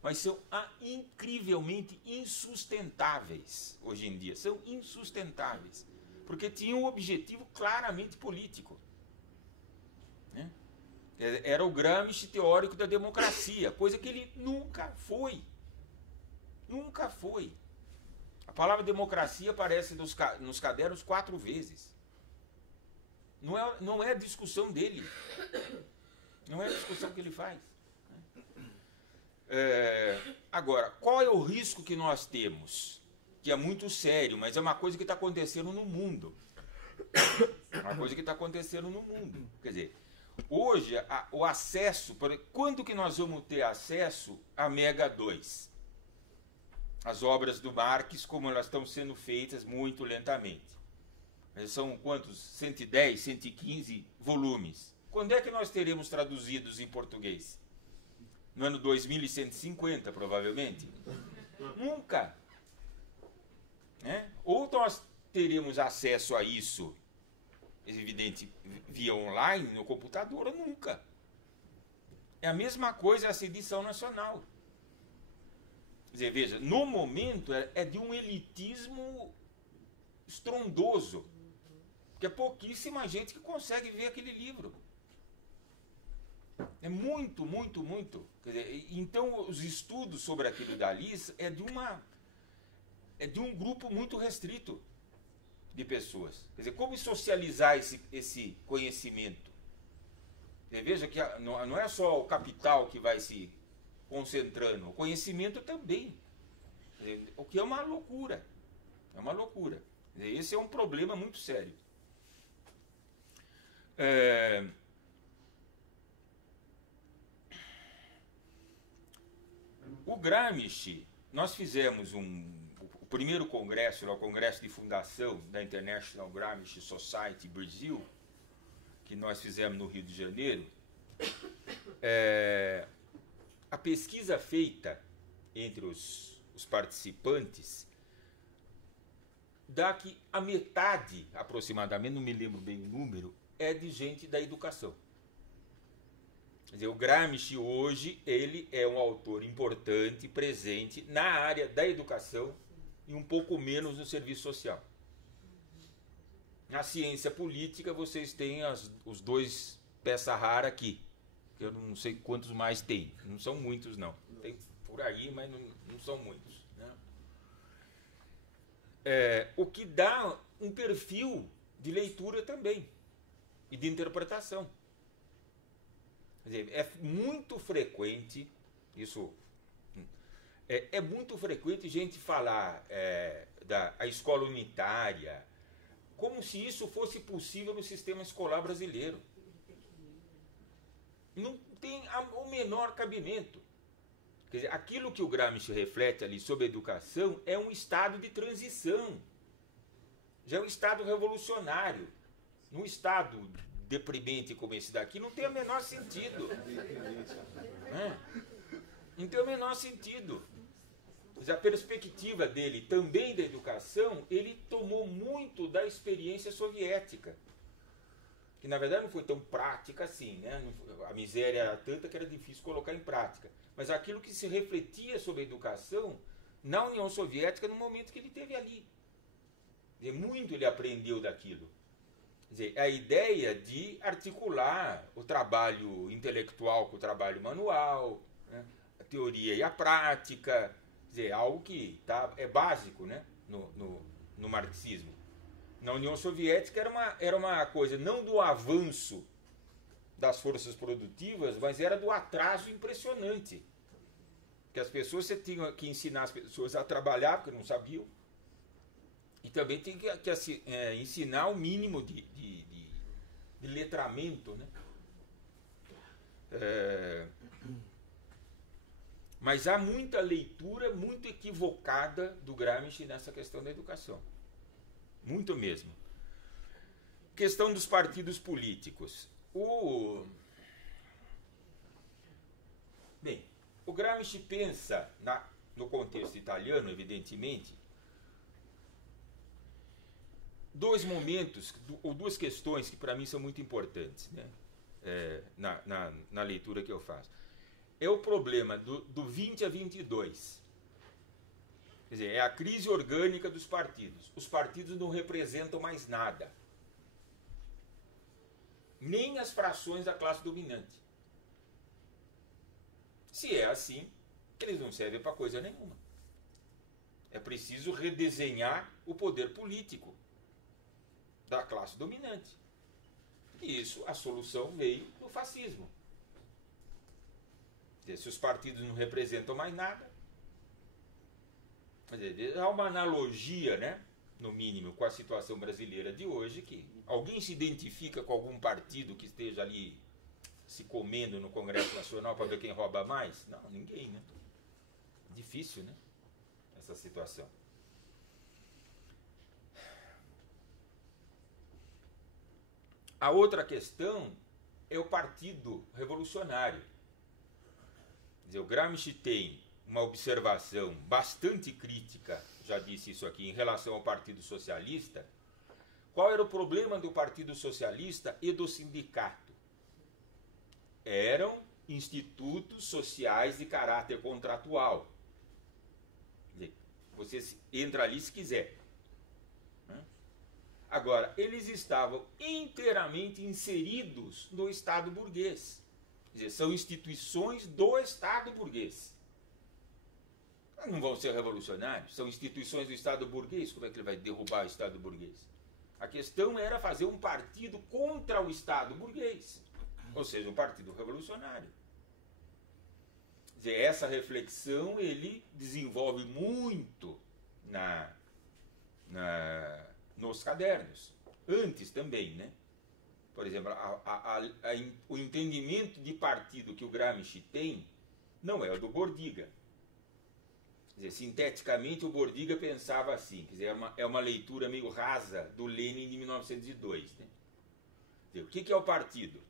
mas são incrivelmente insustentáveis hoje em dia. São insustentáveis, porque tinham um objetivo claramente político, né? Era o Gramsci teórico da democracia, coisa que ele nunca foi. Nunca foi. A palavra democracia aparece nos cadernos 4 vezes. Não é a discussão dele. Não é a discussão que ele faz. Agora, qual é o risco que nós temos? Que é muito sério, mas é uma coisa que está acontecendo no mundo. É uma coisa que está acontecendo no mundo. Quer dizer, hoje, o acesso... Quando que nós vamos ter acesso a Mega 2? As obras do Marx, como elas estão sendo feitas muito lentamente. São quantos? 110, 115 volumes. Quando é que nós teremos traduzidos em português? No ano 2150, provavelmente? Nunca. Ou nós teremos acesso a isso, evidente, via online, no computador, ou nunca. É a mesma coisa essa edição nacional. Quer dizer, veja, no momento é de um elitismo estrondoso, porque é pouquíssima gente que consegue ver aquele livro. É muito, muito, muito. Quer dizer, então, os estudos sobre aquilo dali é de um grupo muito restrito de pessoas. Quer dizer, como socializar esse conhecimento? Veja que não é só o capital que vai se concentrando, o conhecimento também. O que é uma loucura. É uma loucura. Esse é um problema muito sério. O Gramsci, nós fizemos o primeiro congresso, o congresso de fundação da International Gramsci Society Brasil, que nós fizemos no Rio de Janeiro. A pesquisa feita entre os participantes dá que a metade, aproximadamente, não me lembro bem o número, é de gente da educação. Quer dizer, o Gramsci hoje, ele é um autor importante, presente na área da educação e um pouco menos no serviço social. Na ciência política, vocês têm os dois peça rara aqui, que eu não sei quantos mais tem, não são muitos não. Tem por aí, mas não são muitos. Né? O que dá um perfil de leitura também e de interpretação. Quer dizer, é muito frequente, é muito frequente gente falar da escola unitária, como se isso fosse possível no sistema escolar brasileiro. Não tem o menor cabimento. Quer dizer, aquilo que o Gramsci reflete ali sobre a educação é um estado de transição. Já é um estado revolucionário. Num estado deprimente como esse daqui, não tem o menor sentido. Não tem o menor sentido. Mas a perspectiva dele, também da educação, ele tomou muito da experiência soviética. Que na verdade não foi tão prática assim, né? A miséria era tanta que era difícil colocar em prática. Mas aquilo que se refletia sobre a educação na União Soviética no momento que ele esteve ali. E muito ele aprendeu daquilo. Quer dizer, a ideia de articular o trabalho intelectual com o trabalho manual, né? A teoria e a prática, quer dizer, algo que é básico, né? no marxismo. Na União Soviética era uma coisa não do avanço das forças produtivas, mas era do atraso impressionante. Que as pessoas, você tinha que ensinar as pessoas a trabalhar, porque não sabiam, e também tem que ensinar o mínimo de letramento. Né? Mas há muita leitura muito equivocada do Gramsci nessa questão da educação. Muito mesmo. Questão dos partidos políticos. Bem, o Gramsci pensa, no contexto italiano, evidentemente, dois momentos, ou duas questões que para mim são muito importantes, né? Na leitura que eu faço. É o problema do 20 a 22. Quer dizer, é a crise orgânica dos partidos. Os partidos não representam mais nada. Nem as frações da classe dominante. Se é assim, eles não servem para coisa nenhuma. É preciso redesenhar o poder político da classe dominante. E isso, a solução veio do fascismo. Se os partidos não representam mais nada, quer dizer, há uma analogia, né, no mínimo, com a situação brasileira de hoje, que alguém se identifica com algum partido que esteja ali se comendo no Congresso Nacional para ver quem rouba mais? Não, ninguém, né? Difícil, né? Essa situação. A outra questão é o Partido Revolucionário. Quer dizer, o Gramsci tem uma observação bastante crítica, já disse isso aqui, em relação ao Partido Socialista. Qual era o problema do Partido Socialista e do sindicato? Eram institutos sociais de caráter contratual. Quer dizer, você entra ali se quiser. Agora, eles estavam inteiramente inseridos no Estado burguês. Quer dizer, são instituições do Estado burguês. Não vão ser revolucionários, são instituições do Estado burguês. Como é que ele vai derrubar o Estado burguês? A questão era fazer um partido contra o Estado burguês, ou seja, um partido revolucionário. Quer dizer, essa reflexão ele desenvolve muito nos cadernos. Antes também, né? Por exemplo, o entendimento de partido que o Gramsci tem não é o do Bordiga. Quer dizer, sinteticamente, o Bordiga pensava assim, quer dizer, é uma leitura meio rasa do Lenin de 1902. Né? Quer dizer, o que é o partido?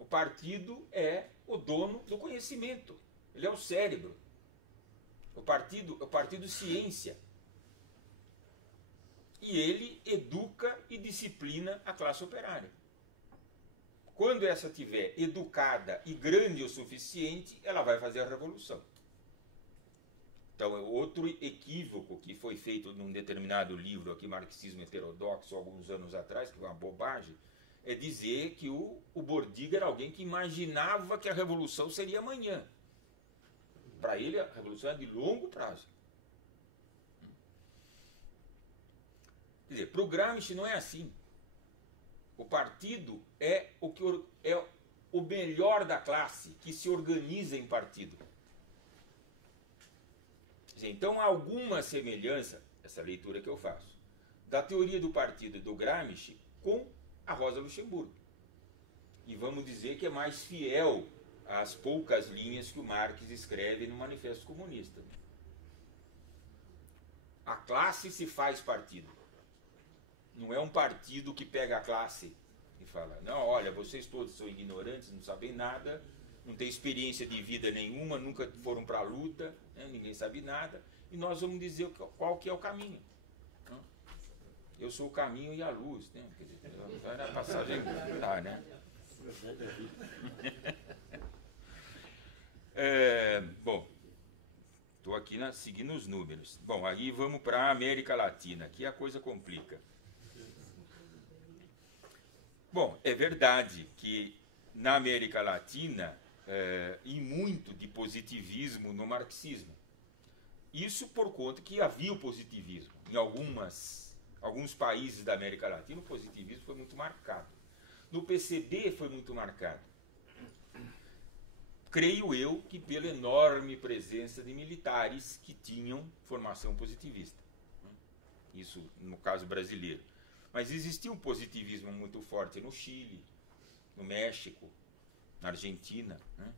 O partido é o dono do conhecimento, ele é o cérebro. O partido ciência. E ele educa e disciplina a classe operária. Quando essa estiver educada e grande o suficiente, ela vai fazer a revolução. Então, outro equívoco que foi feito num determinado livro aqui, Marxismo Heterodoxo, alguns anos atrás, que é uma bobagem, é dizer que o Bordiga era alguém que imaginava que a revolução seria amanhã. Para ele, a revolução é de longo prazo. Quer dizer, para o Gramsci não é assim. O partido é o melhor da classe que se organiza em partido. Quer dizer, então há alguma semelhança, essa leitura que eu faço, da teoria do partido do Gramsci com a Rosa Luxemburgo. E vamos dizer que é mais fiel às poucas linhas que o Marx escreve no Manifesto Comunista. A classe se faz partido. Não é um partido que pega a classe e fala, não, olha, vocês todos são ignorantes, não sabem nada, não têm experiência de vida nenhuma, nunca foram para a luta, né, ninguém sabe nada, e nós vamos dizer qual que é o caminho. Não? Eu sou o caminho e a luz. Né? Quer dizer, era a passagem tá, né? Bom, estou aqui seguindo os números. Bom, aí vamos para a América Latina, aqui a coisa complica. Bom, é verdade que na América Latina e muito de positivismo no marxismo. Isso por conta que havia o positivismo. Em alguns países da América Latina o positivismo foi muito marcado. No PCB foi muito marcado. Creio eu que pela enorme presença de militares que tinham formação positivista. Isso no caso brasileiro. Mas existia um positivismo muito forte no Chile, no México, na Argentina, né?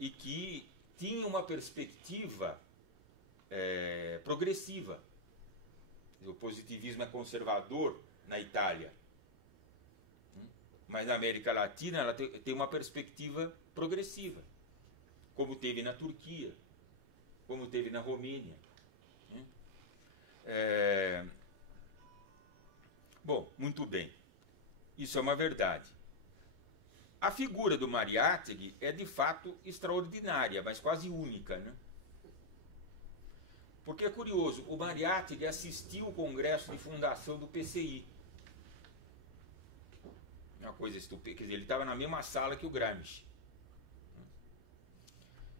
E que tinha uma perspectiva progressiva. O positivismo é conservador na Itália, mas na América Latina ela tem uma perspectiva progressiva, como teve na Turquia, como teve na Romênia. Bom, muito bem. Isso é uma verdade. A figura do Mariátegui é de fato extraordinária, mas quase única, né? Porque é curioso, o Mariátegui assistiu ao congresso de fundação do PCI. Uma coisa estupenda, quer dizer, ele estava na mesma sala que o Gramsci.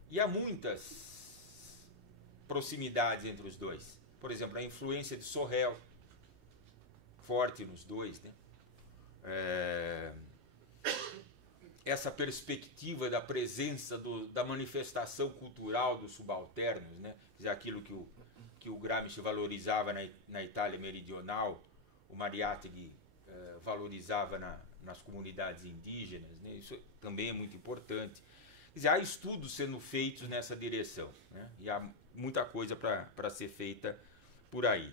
E há muitas proximidades entre os dois. Por exemplo, a influência de Sorrel, forte nos dois, né? Essa perspectiva da presença da manifestação cultural dos subalternos, né? Quer dizer, aquilo que o Gramsci valorizava na Itália meridional, o Mariátegui valorizava nas comunidades indígenas, né? Isso também é muito importante. Quer dizer, há estudos sendo feitos nessa direção, né? E há muita coisa para ser feita por aí.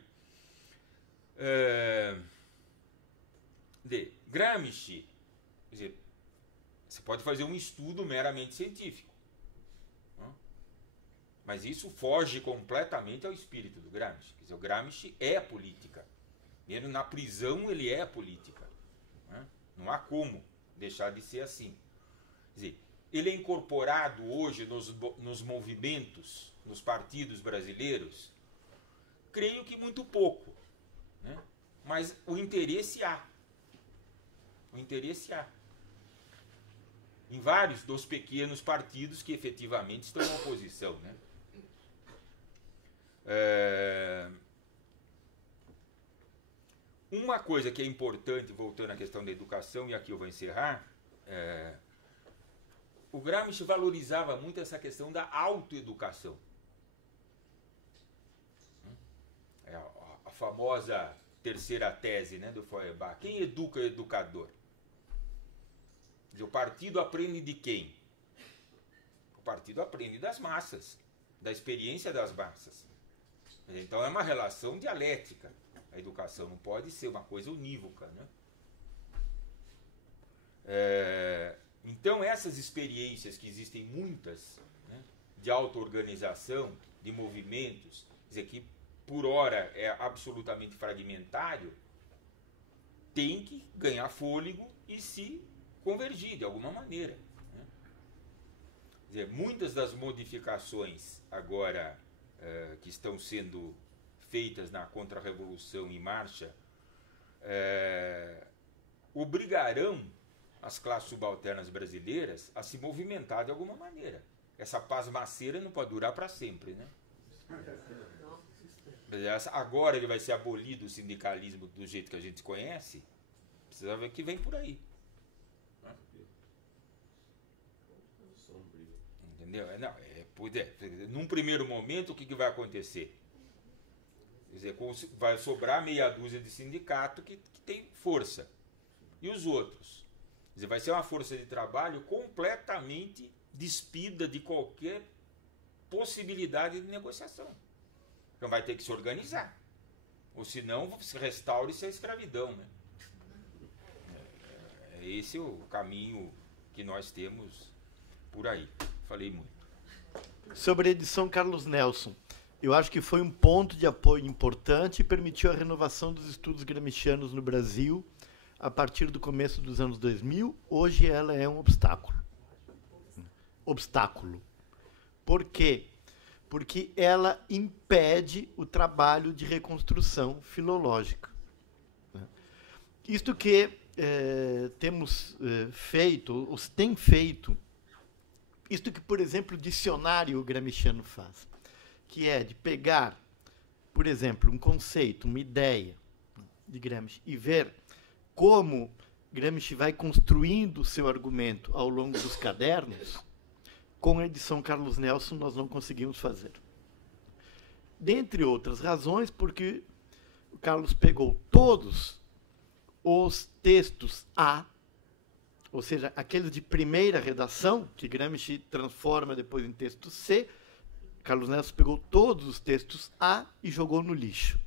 Gramsci, quer dizer, você pode fazer um estudo meramente científico, né? Mas isso foge completamente ao espírito do Gramsci. Quer dizer, o Gramsci é política. Mesmo na prisão ele é política, né? Não há como deixar de ser assim. Quer dizer, ele é incorporado hoje nos movimentos, nos partidos brasileiros? Creio que muito pouco, né? Mas o interesse há. O interesse há. Em vários dos pequenos partidos que efetivamente estão em oposição, né? Uma coisa que é importante, voltando à questão da educação, e aqui eu vou encerrar, o Gramsci valorizava muito essa questão da autoeducação. A famosa terceira tese, né, do Feuerbach. Quem educa o educador? Quer dizer, o partido aprende de quem? O partido aprende das massas, da experiência das massas. Então é uma relação dialética. A educação não pode ser uma coisa unívoca, né? Então essas experiências, que existem muitas, né, de auto-organização, de movimentos, quer dizer, que por hora é absolutamente fragmentário, tem que ganhar fôlego e se convergir de alguma maneira, né? Quer dizer, muitas das modificações agora que estão sendo feitas na contra-revolução em marcha obrigarão as classes subalternas brasileiras a se movimentar de alguma maneira. Essa pasmaceira não pode durar para sempre, né? Agora ele vai ser abolido o sindicalismo do jeito que a gente conhece, precisa ver que vem por aí. Entendeu? Num primeiro momento, o que vai acontecer? Quer dizer, vai sobrar meia dúzia de sindicato que tem força. E os outros? Quer dizer, vai ser uma força de trabalho completamente despida de qualquer possibilidade de negociação. Então vai ter que se organizar. Ou senão se restaure-se a escravidão, né? Esse é o caminho que nós temos por aí. Falei muito. Sobre a edição Carlos Nelson, eu acho que foi um ponto de apoio importante e permitiu a renovação dos estudos gramscianos no Brasil a partir do começo dos anos 2000. Hoje ela é um obstáculo. Por quê? Porque ela impede o trabalho de reconstrução filológica. Isto que temos feito, ou se tem feito, isto que, por exemplo, o dicionário gramsciano faz, que é de pegar, por exemplo, um conceito, uma ideia de Gramsci e ver como Gramsci vai construindo o seu argumento ao longo dos cadernos. Com a edição Carlos Nelson nós não conseguimos fazer. Dentre outras razões, porque o Carlos pegou todos os textos A, ou seja, aqueles de primeira redação, que Gramsci transforma depois em texto C. Carlos Nelson pegou todos os textos A e jogou no lixo.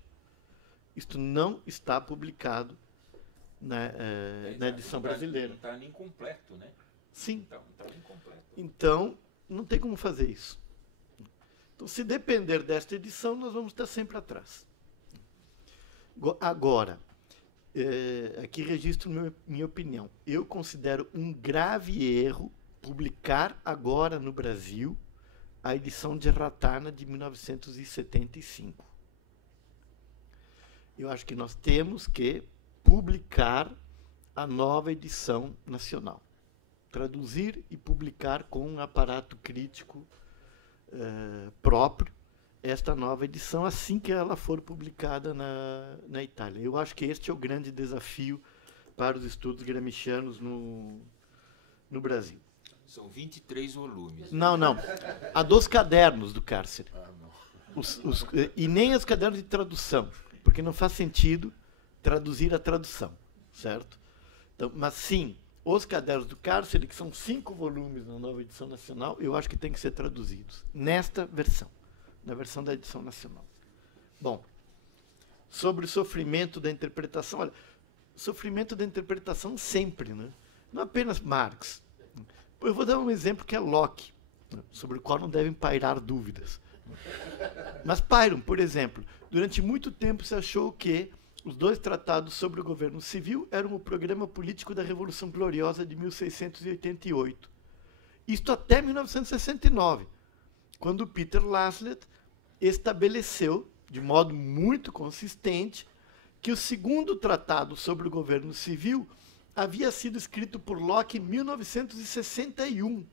Isto não está publicado na edição brasileira. Não está nem completo, né? Sim. Não está nem completo. Então, não tem como fazer isso. Então, se depender desta edição, nós vamos estar sempre atrás. Agora, aqui registro minha opinião. Eu considero um grave erro publicar agora no Brasil a edição de Ratana de 1975. Eu acho que nós temos que publicar a nova edição nacional. Traduzir e publicar com um aparato crítico próprio. esta nova edição assim que ela for publicada na Itália. Eu acho que este é o grande desafio para os estudos gramscianos no Brasil. São 23 volumes. Não. Há 2 cadernos do cárcere. Não. E nem os cadernos de tradução, porque não faz sentido traduzir a tradução, certo? Então, mas sim, os cadernos do cárcere, que são 5 volumes na nova edição nacional, eu acho que tem que ser traduzidos nesta versão, na versão da edição nacional. Bom, sobre o sofrimento da interpretação, olha, sofrimento da interpretação sempre, né? Não apenas Marx. Eu vou dar um exemplo que é Locke, sobre o qual não devem pairar dúvidas. Mas pairam, por exemplo, durante muito tempo se achou que os 2 tratados sobre o governo civil eram o programa político da Revolução Gloriosa de 1688. Isto até 1969, quando Peter Laslett estabeleceu, de modo muito consistente, que o 2º tratado sobre o governo civil havia sido escrito por Locke em 1961.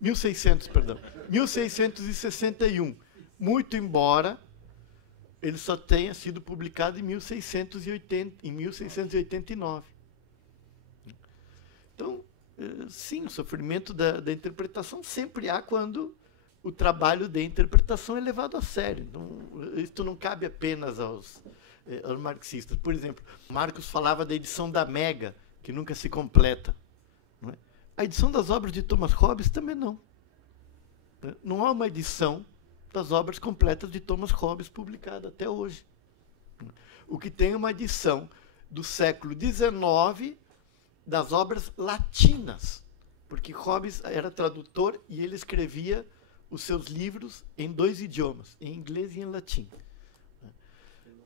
1661. Muito embora ele só tenha sido publicado em 1689. Então, sim, o sofrimento da interpretação sempre há quando o trabalho de interpretação é levado a sério. Então, isto não cabe apenas aos marxistas. Por exemplo, Marcos falava da edição da Mega, que nunca se completa. Não é? A edição das obras de Thomas Hobbes também não. Não há uma edição das obras completas de Thomas Hobbes publicada até hoje. O que tem é uma edição do século XIX das obras latinas, porque Hobbes era tradutor e ele escrevia os seus livros em 2 idiomas, em inglês e em latim.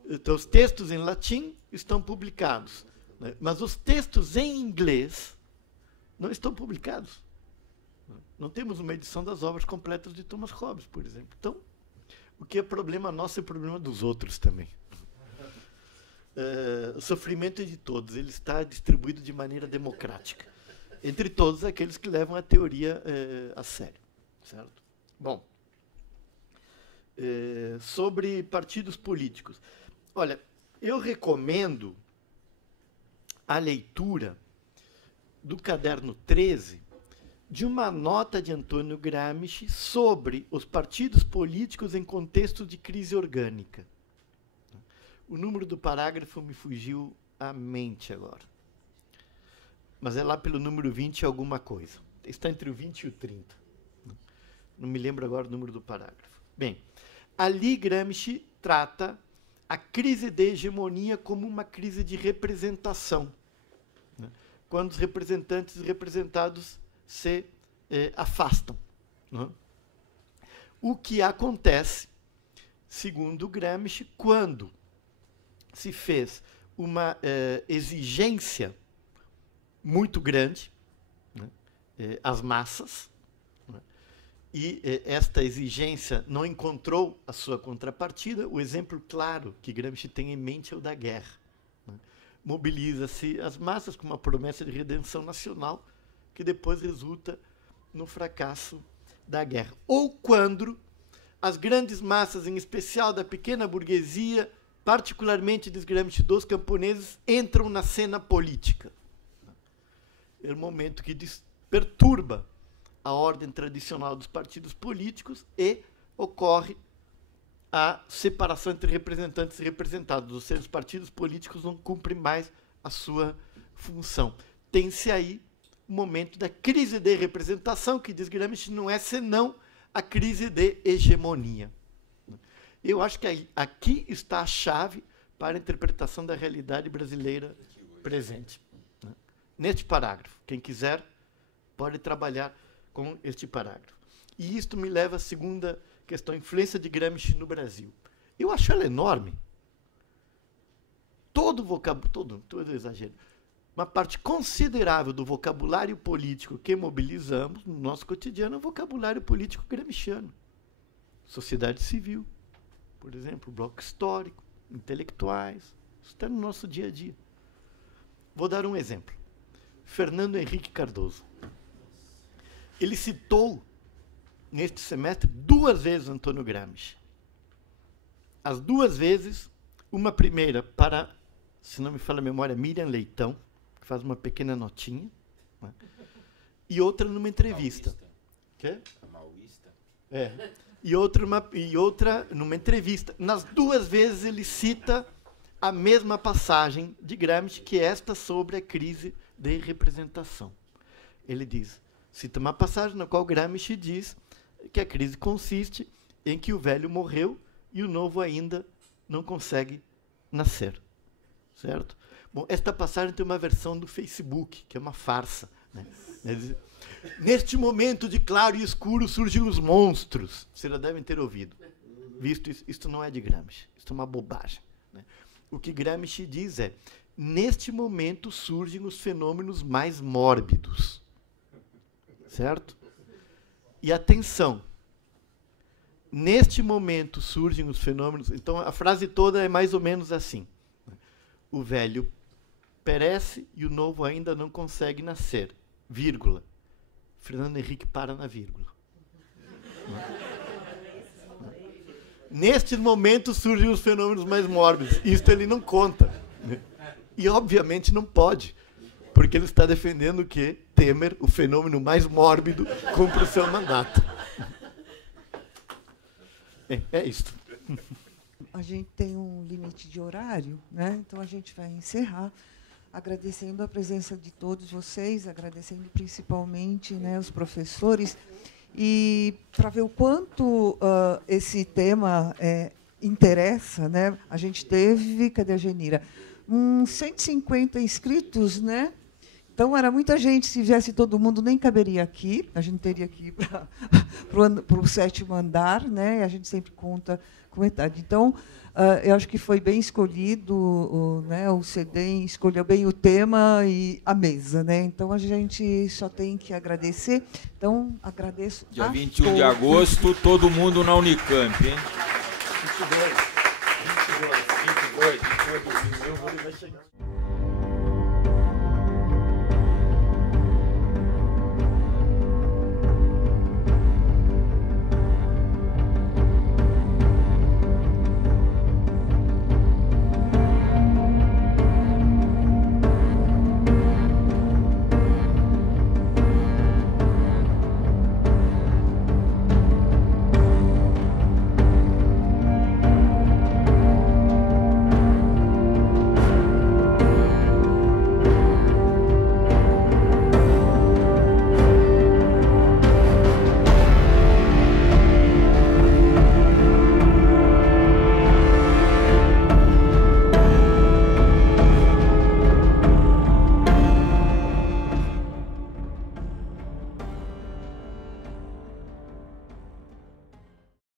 Então, os textos em latim estão publicados, né? Mas os textos em inglês não estão publicados. Não temos uma edição das obras completas de Thomas Hobbes, por exemplo. Então, o que é problema nosso é problema dos outros também. O sofrimento é de todos, ele está distribuído de maneira democrática, entre todos aqueles que levam a teoria a sério. Certo? Bom, sobre partidos políticos. Olha, eu recomendo a leitura do caderno 13 de uma nota de Antônio Gramsci sobre os partidos políticos em contexto de crise orgânica. O número do parágrafo me fugiu à mente agora. Mas é lá pelo número 20 alguma coisa. Está entre o 20 e o 30. Não me lembro agora o número do parágrafo. Bem, ali Gramsci trata a crise de hegemonia como uma crise de representação, né? Quando os representantes e representados se afastam, né? O que acontece, segundo Gramsci, quando se fez uma exigência muito grande, né, às massas, né, e esta exigência não encontrou a sua contrapartida. O exemplo claro que Gramsci tem em mente é o da guerra, né? Mobiliza-se as massas com uma promessa de redenção nacional que depois resulta no fracasso da guerra. Ou quando as grandes massas, em especial da pequena burguesia, particularmente, diz Gramsci, dos camponeses, entram na cena política. É um momento que perturba a ordem tradicional dos partidos políticos e ocorre a separação entre representantes e representados, ou seja, os partidos políticos não cumprem mais a sua função. Tem-se aí o momento da crise de representação, que, diz Gramsci, não é senão a crise de hegemonia. Eu acho que aqui está a chave para a interpretação da realidade brasileira presente, né? Neste parágrafo. Quem quiser pode trabalhar com este parágrafo. E isto me leva à segunda questão, a influência de Gramsci no Brasil. Eu acho ela enorme. Todo exagero. Uma parte considerável do vocabulário político que mobilizamos no nosso cotidiano é o vocabulário político gramsciano. Sociedade civil, por exemplo, bloco histórico, intelectuais. Isso está no nosso dia a dia. Vou dar um exemplo. Fernando Henrique Cardoso. Ele citou neste semestre, 2 vezes Antônio Gramsci. As 2 vezes, uma primeira para, se não me falha a memória, Miriam Leitão, que faz uma pequena notinha, né? E outra numa entrevista. Quê? Maoísta. É. E outra numa entrevista. Nas 2 vezes ele cita a mesma passagem de Gramsci, que é esta sobre a crise de representação. Ele cita uma passagem na qual Gramsci diz que a crise consiste em que o velho morreu e o novo ainda não consegue nascer. Certo? Bom, esta passagem tem uma versão do Facebook, que é uma farsa, né? Neste momento de claro e escuro surgem os monstros. Vocês já devem ter ouvido. Visto isso, isto não é de Gramsci, isto é uma bobagem, né? O que Gramsci diz é: neste momento surgem os fenômenos mais mórbidos. Certo? E atenção, neste momento surgem os fenômenos. Então a frase toda é mais ou menos assim: o velho perece e o novo ainda não consegue nascer, vírgula. Fernando Henrique para na vírgula. Neste momento surgem os fenômenos mais mórbidos. Isto ele não conta. E obviamente não pode, porque ele está defendendo que Temer, o fenômeno mais mórbido, cumpre o seu mandato. É isto. A gente tem um limite de horário, né? Então a gente vai encerrar agradecendo a presença de todos vocês, agradecendo principalmente, né, os professores, e para ver o quanto esse tema interessa, né? A gente teve, cadê a Genira? 150 inscritos, né? Então, era muita gente. Se viesse todo mundo, nem caberia aqui. A gente teria que ir para o 7º andar, né? A gente sempre conta com metade. Então, eu acho que foi bem escolhido, né? O CEDEM escolheu bem o tema e a mesa, né? Então, a gente só tem que agradecer. Então, agradeço Dia a 21 todos. de agosto, todo mundo na Unicamp, hein? 22. 22. 22. 22. 22. 22.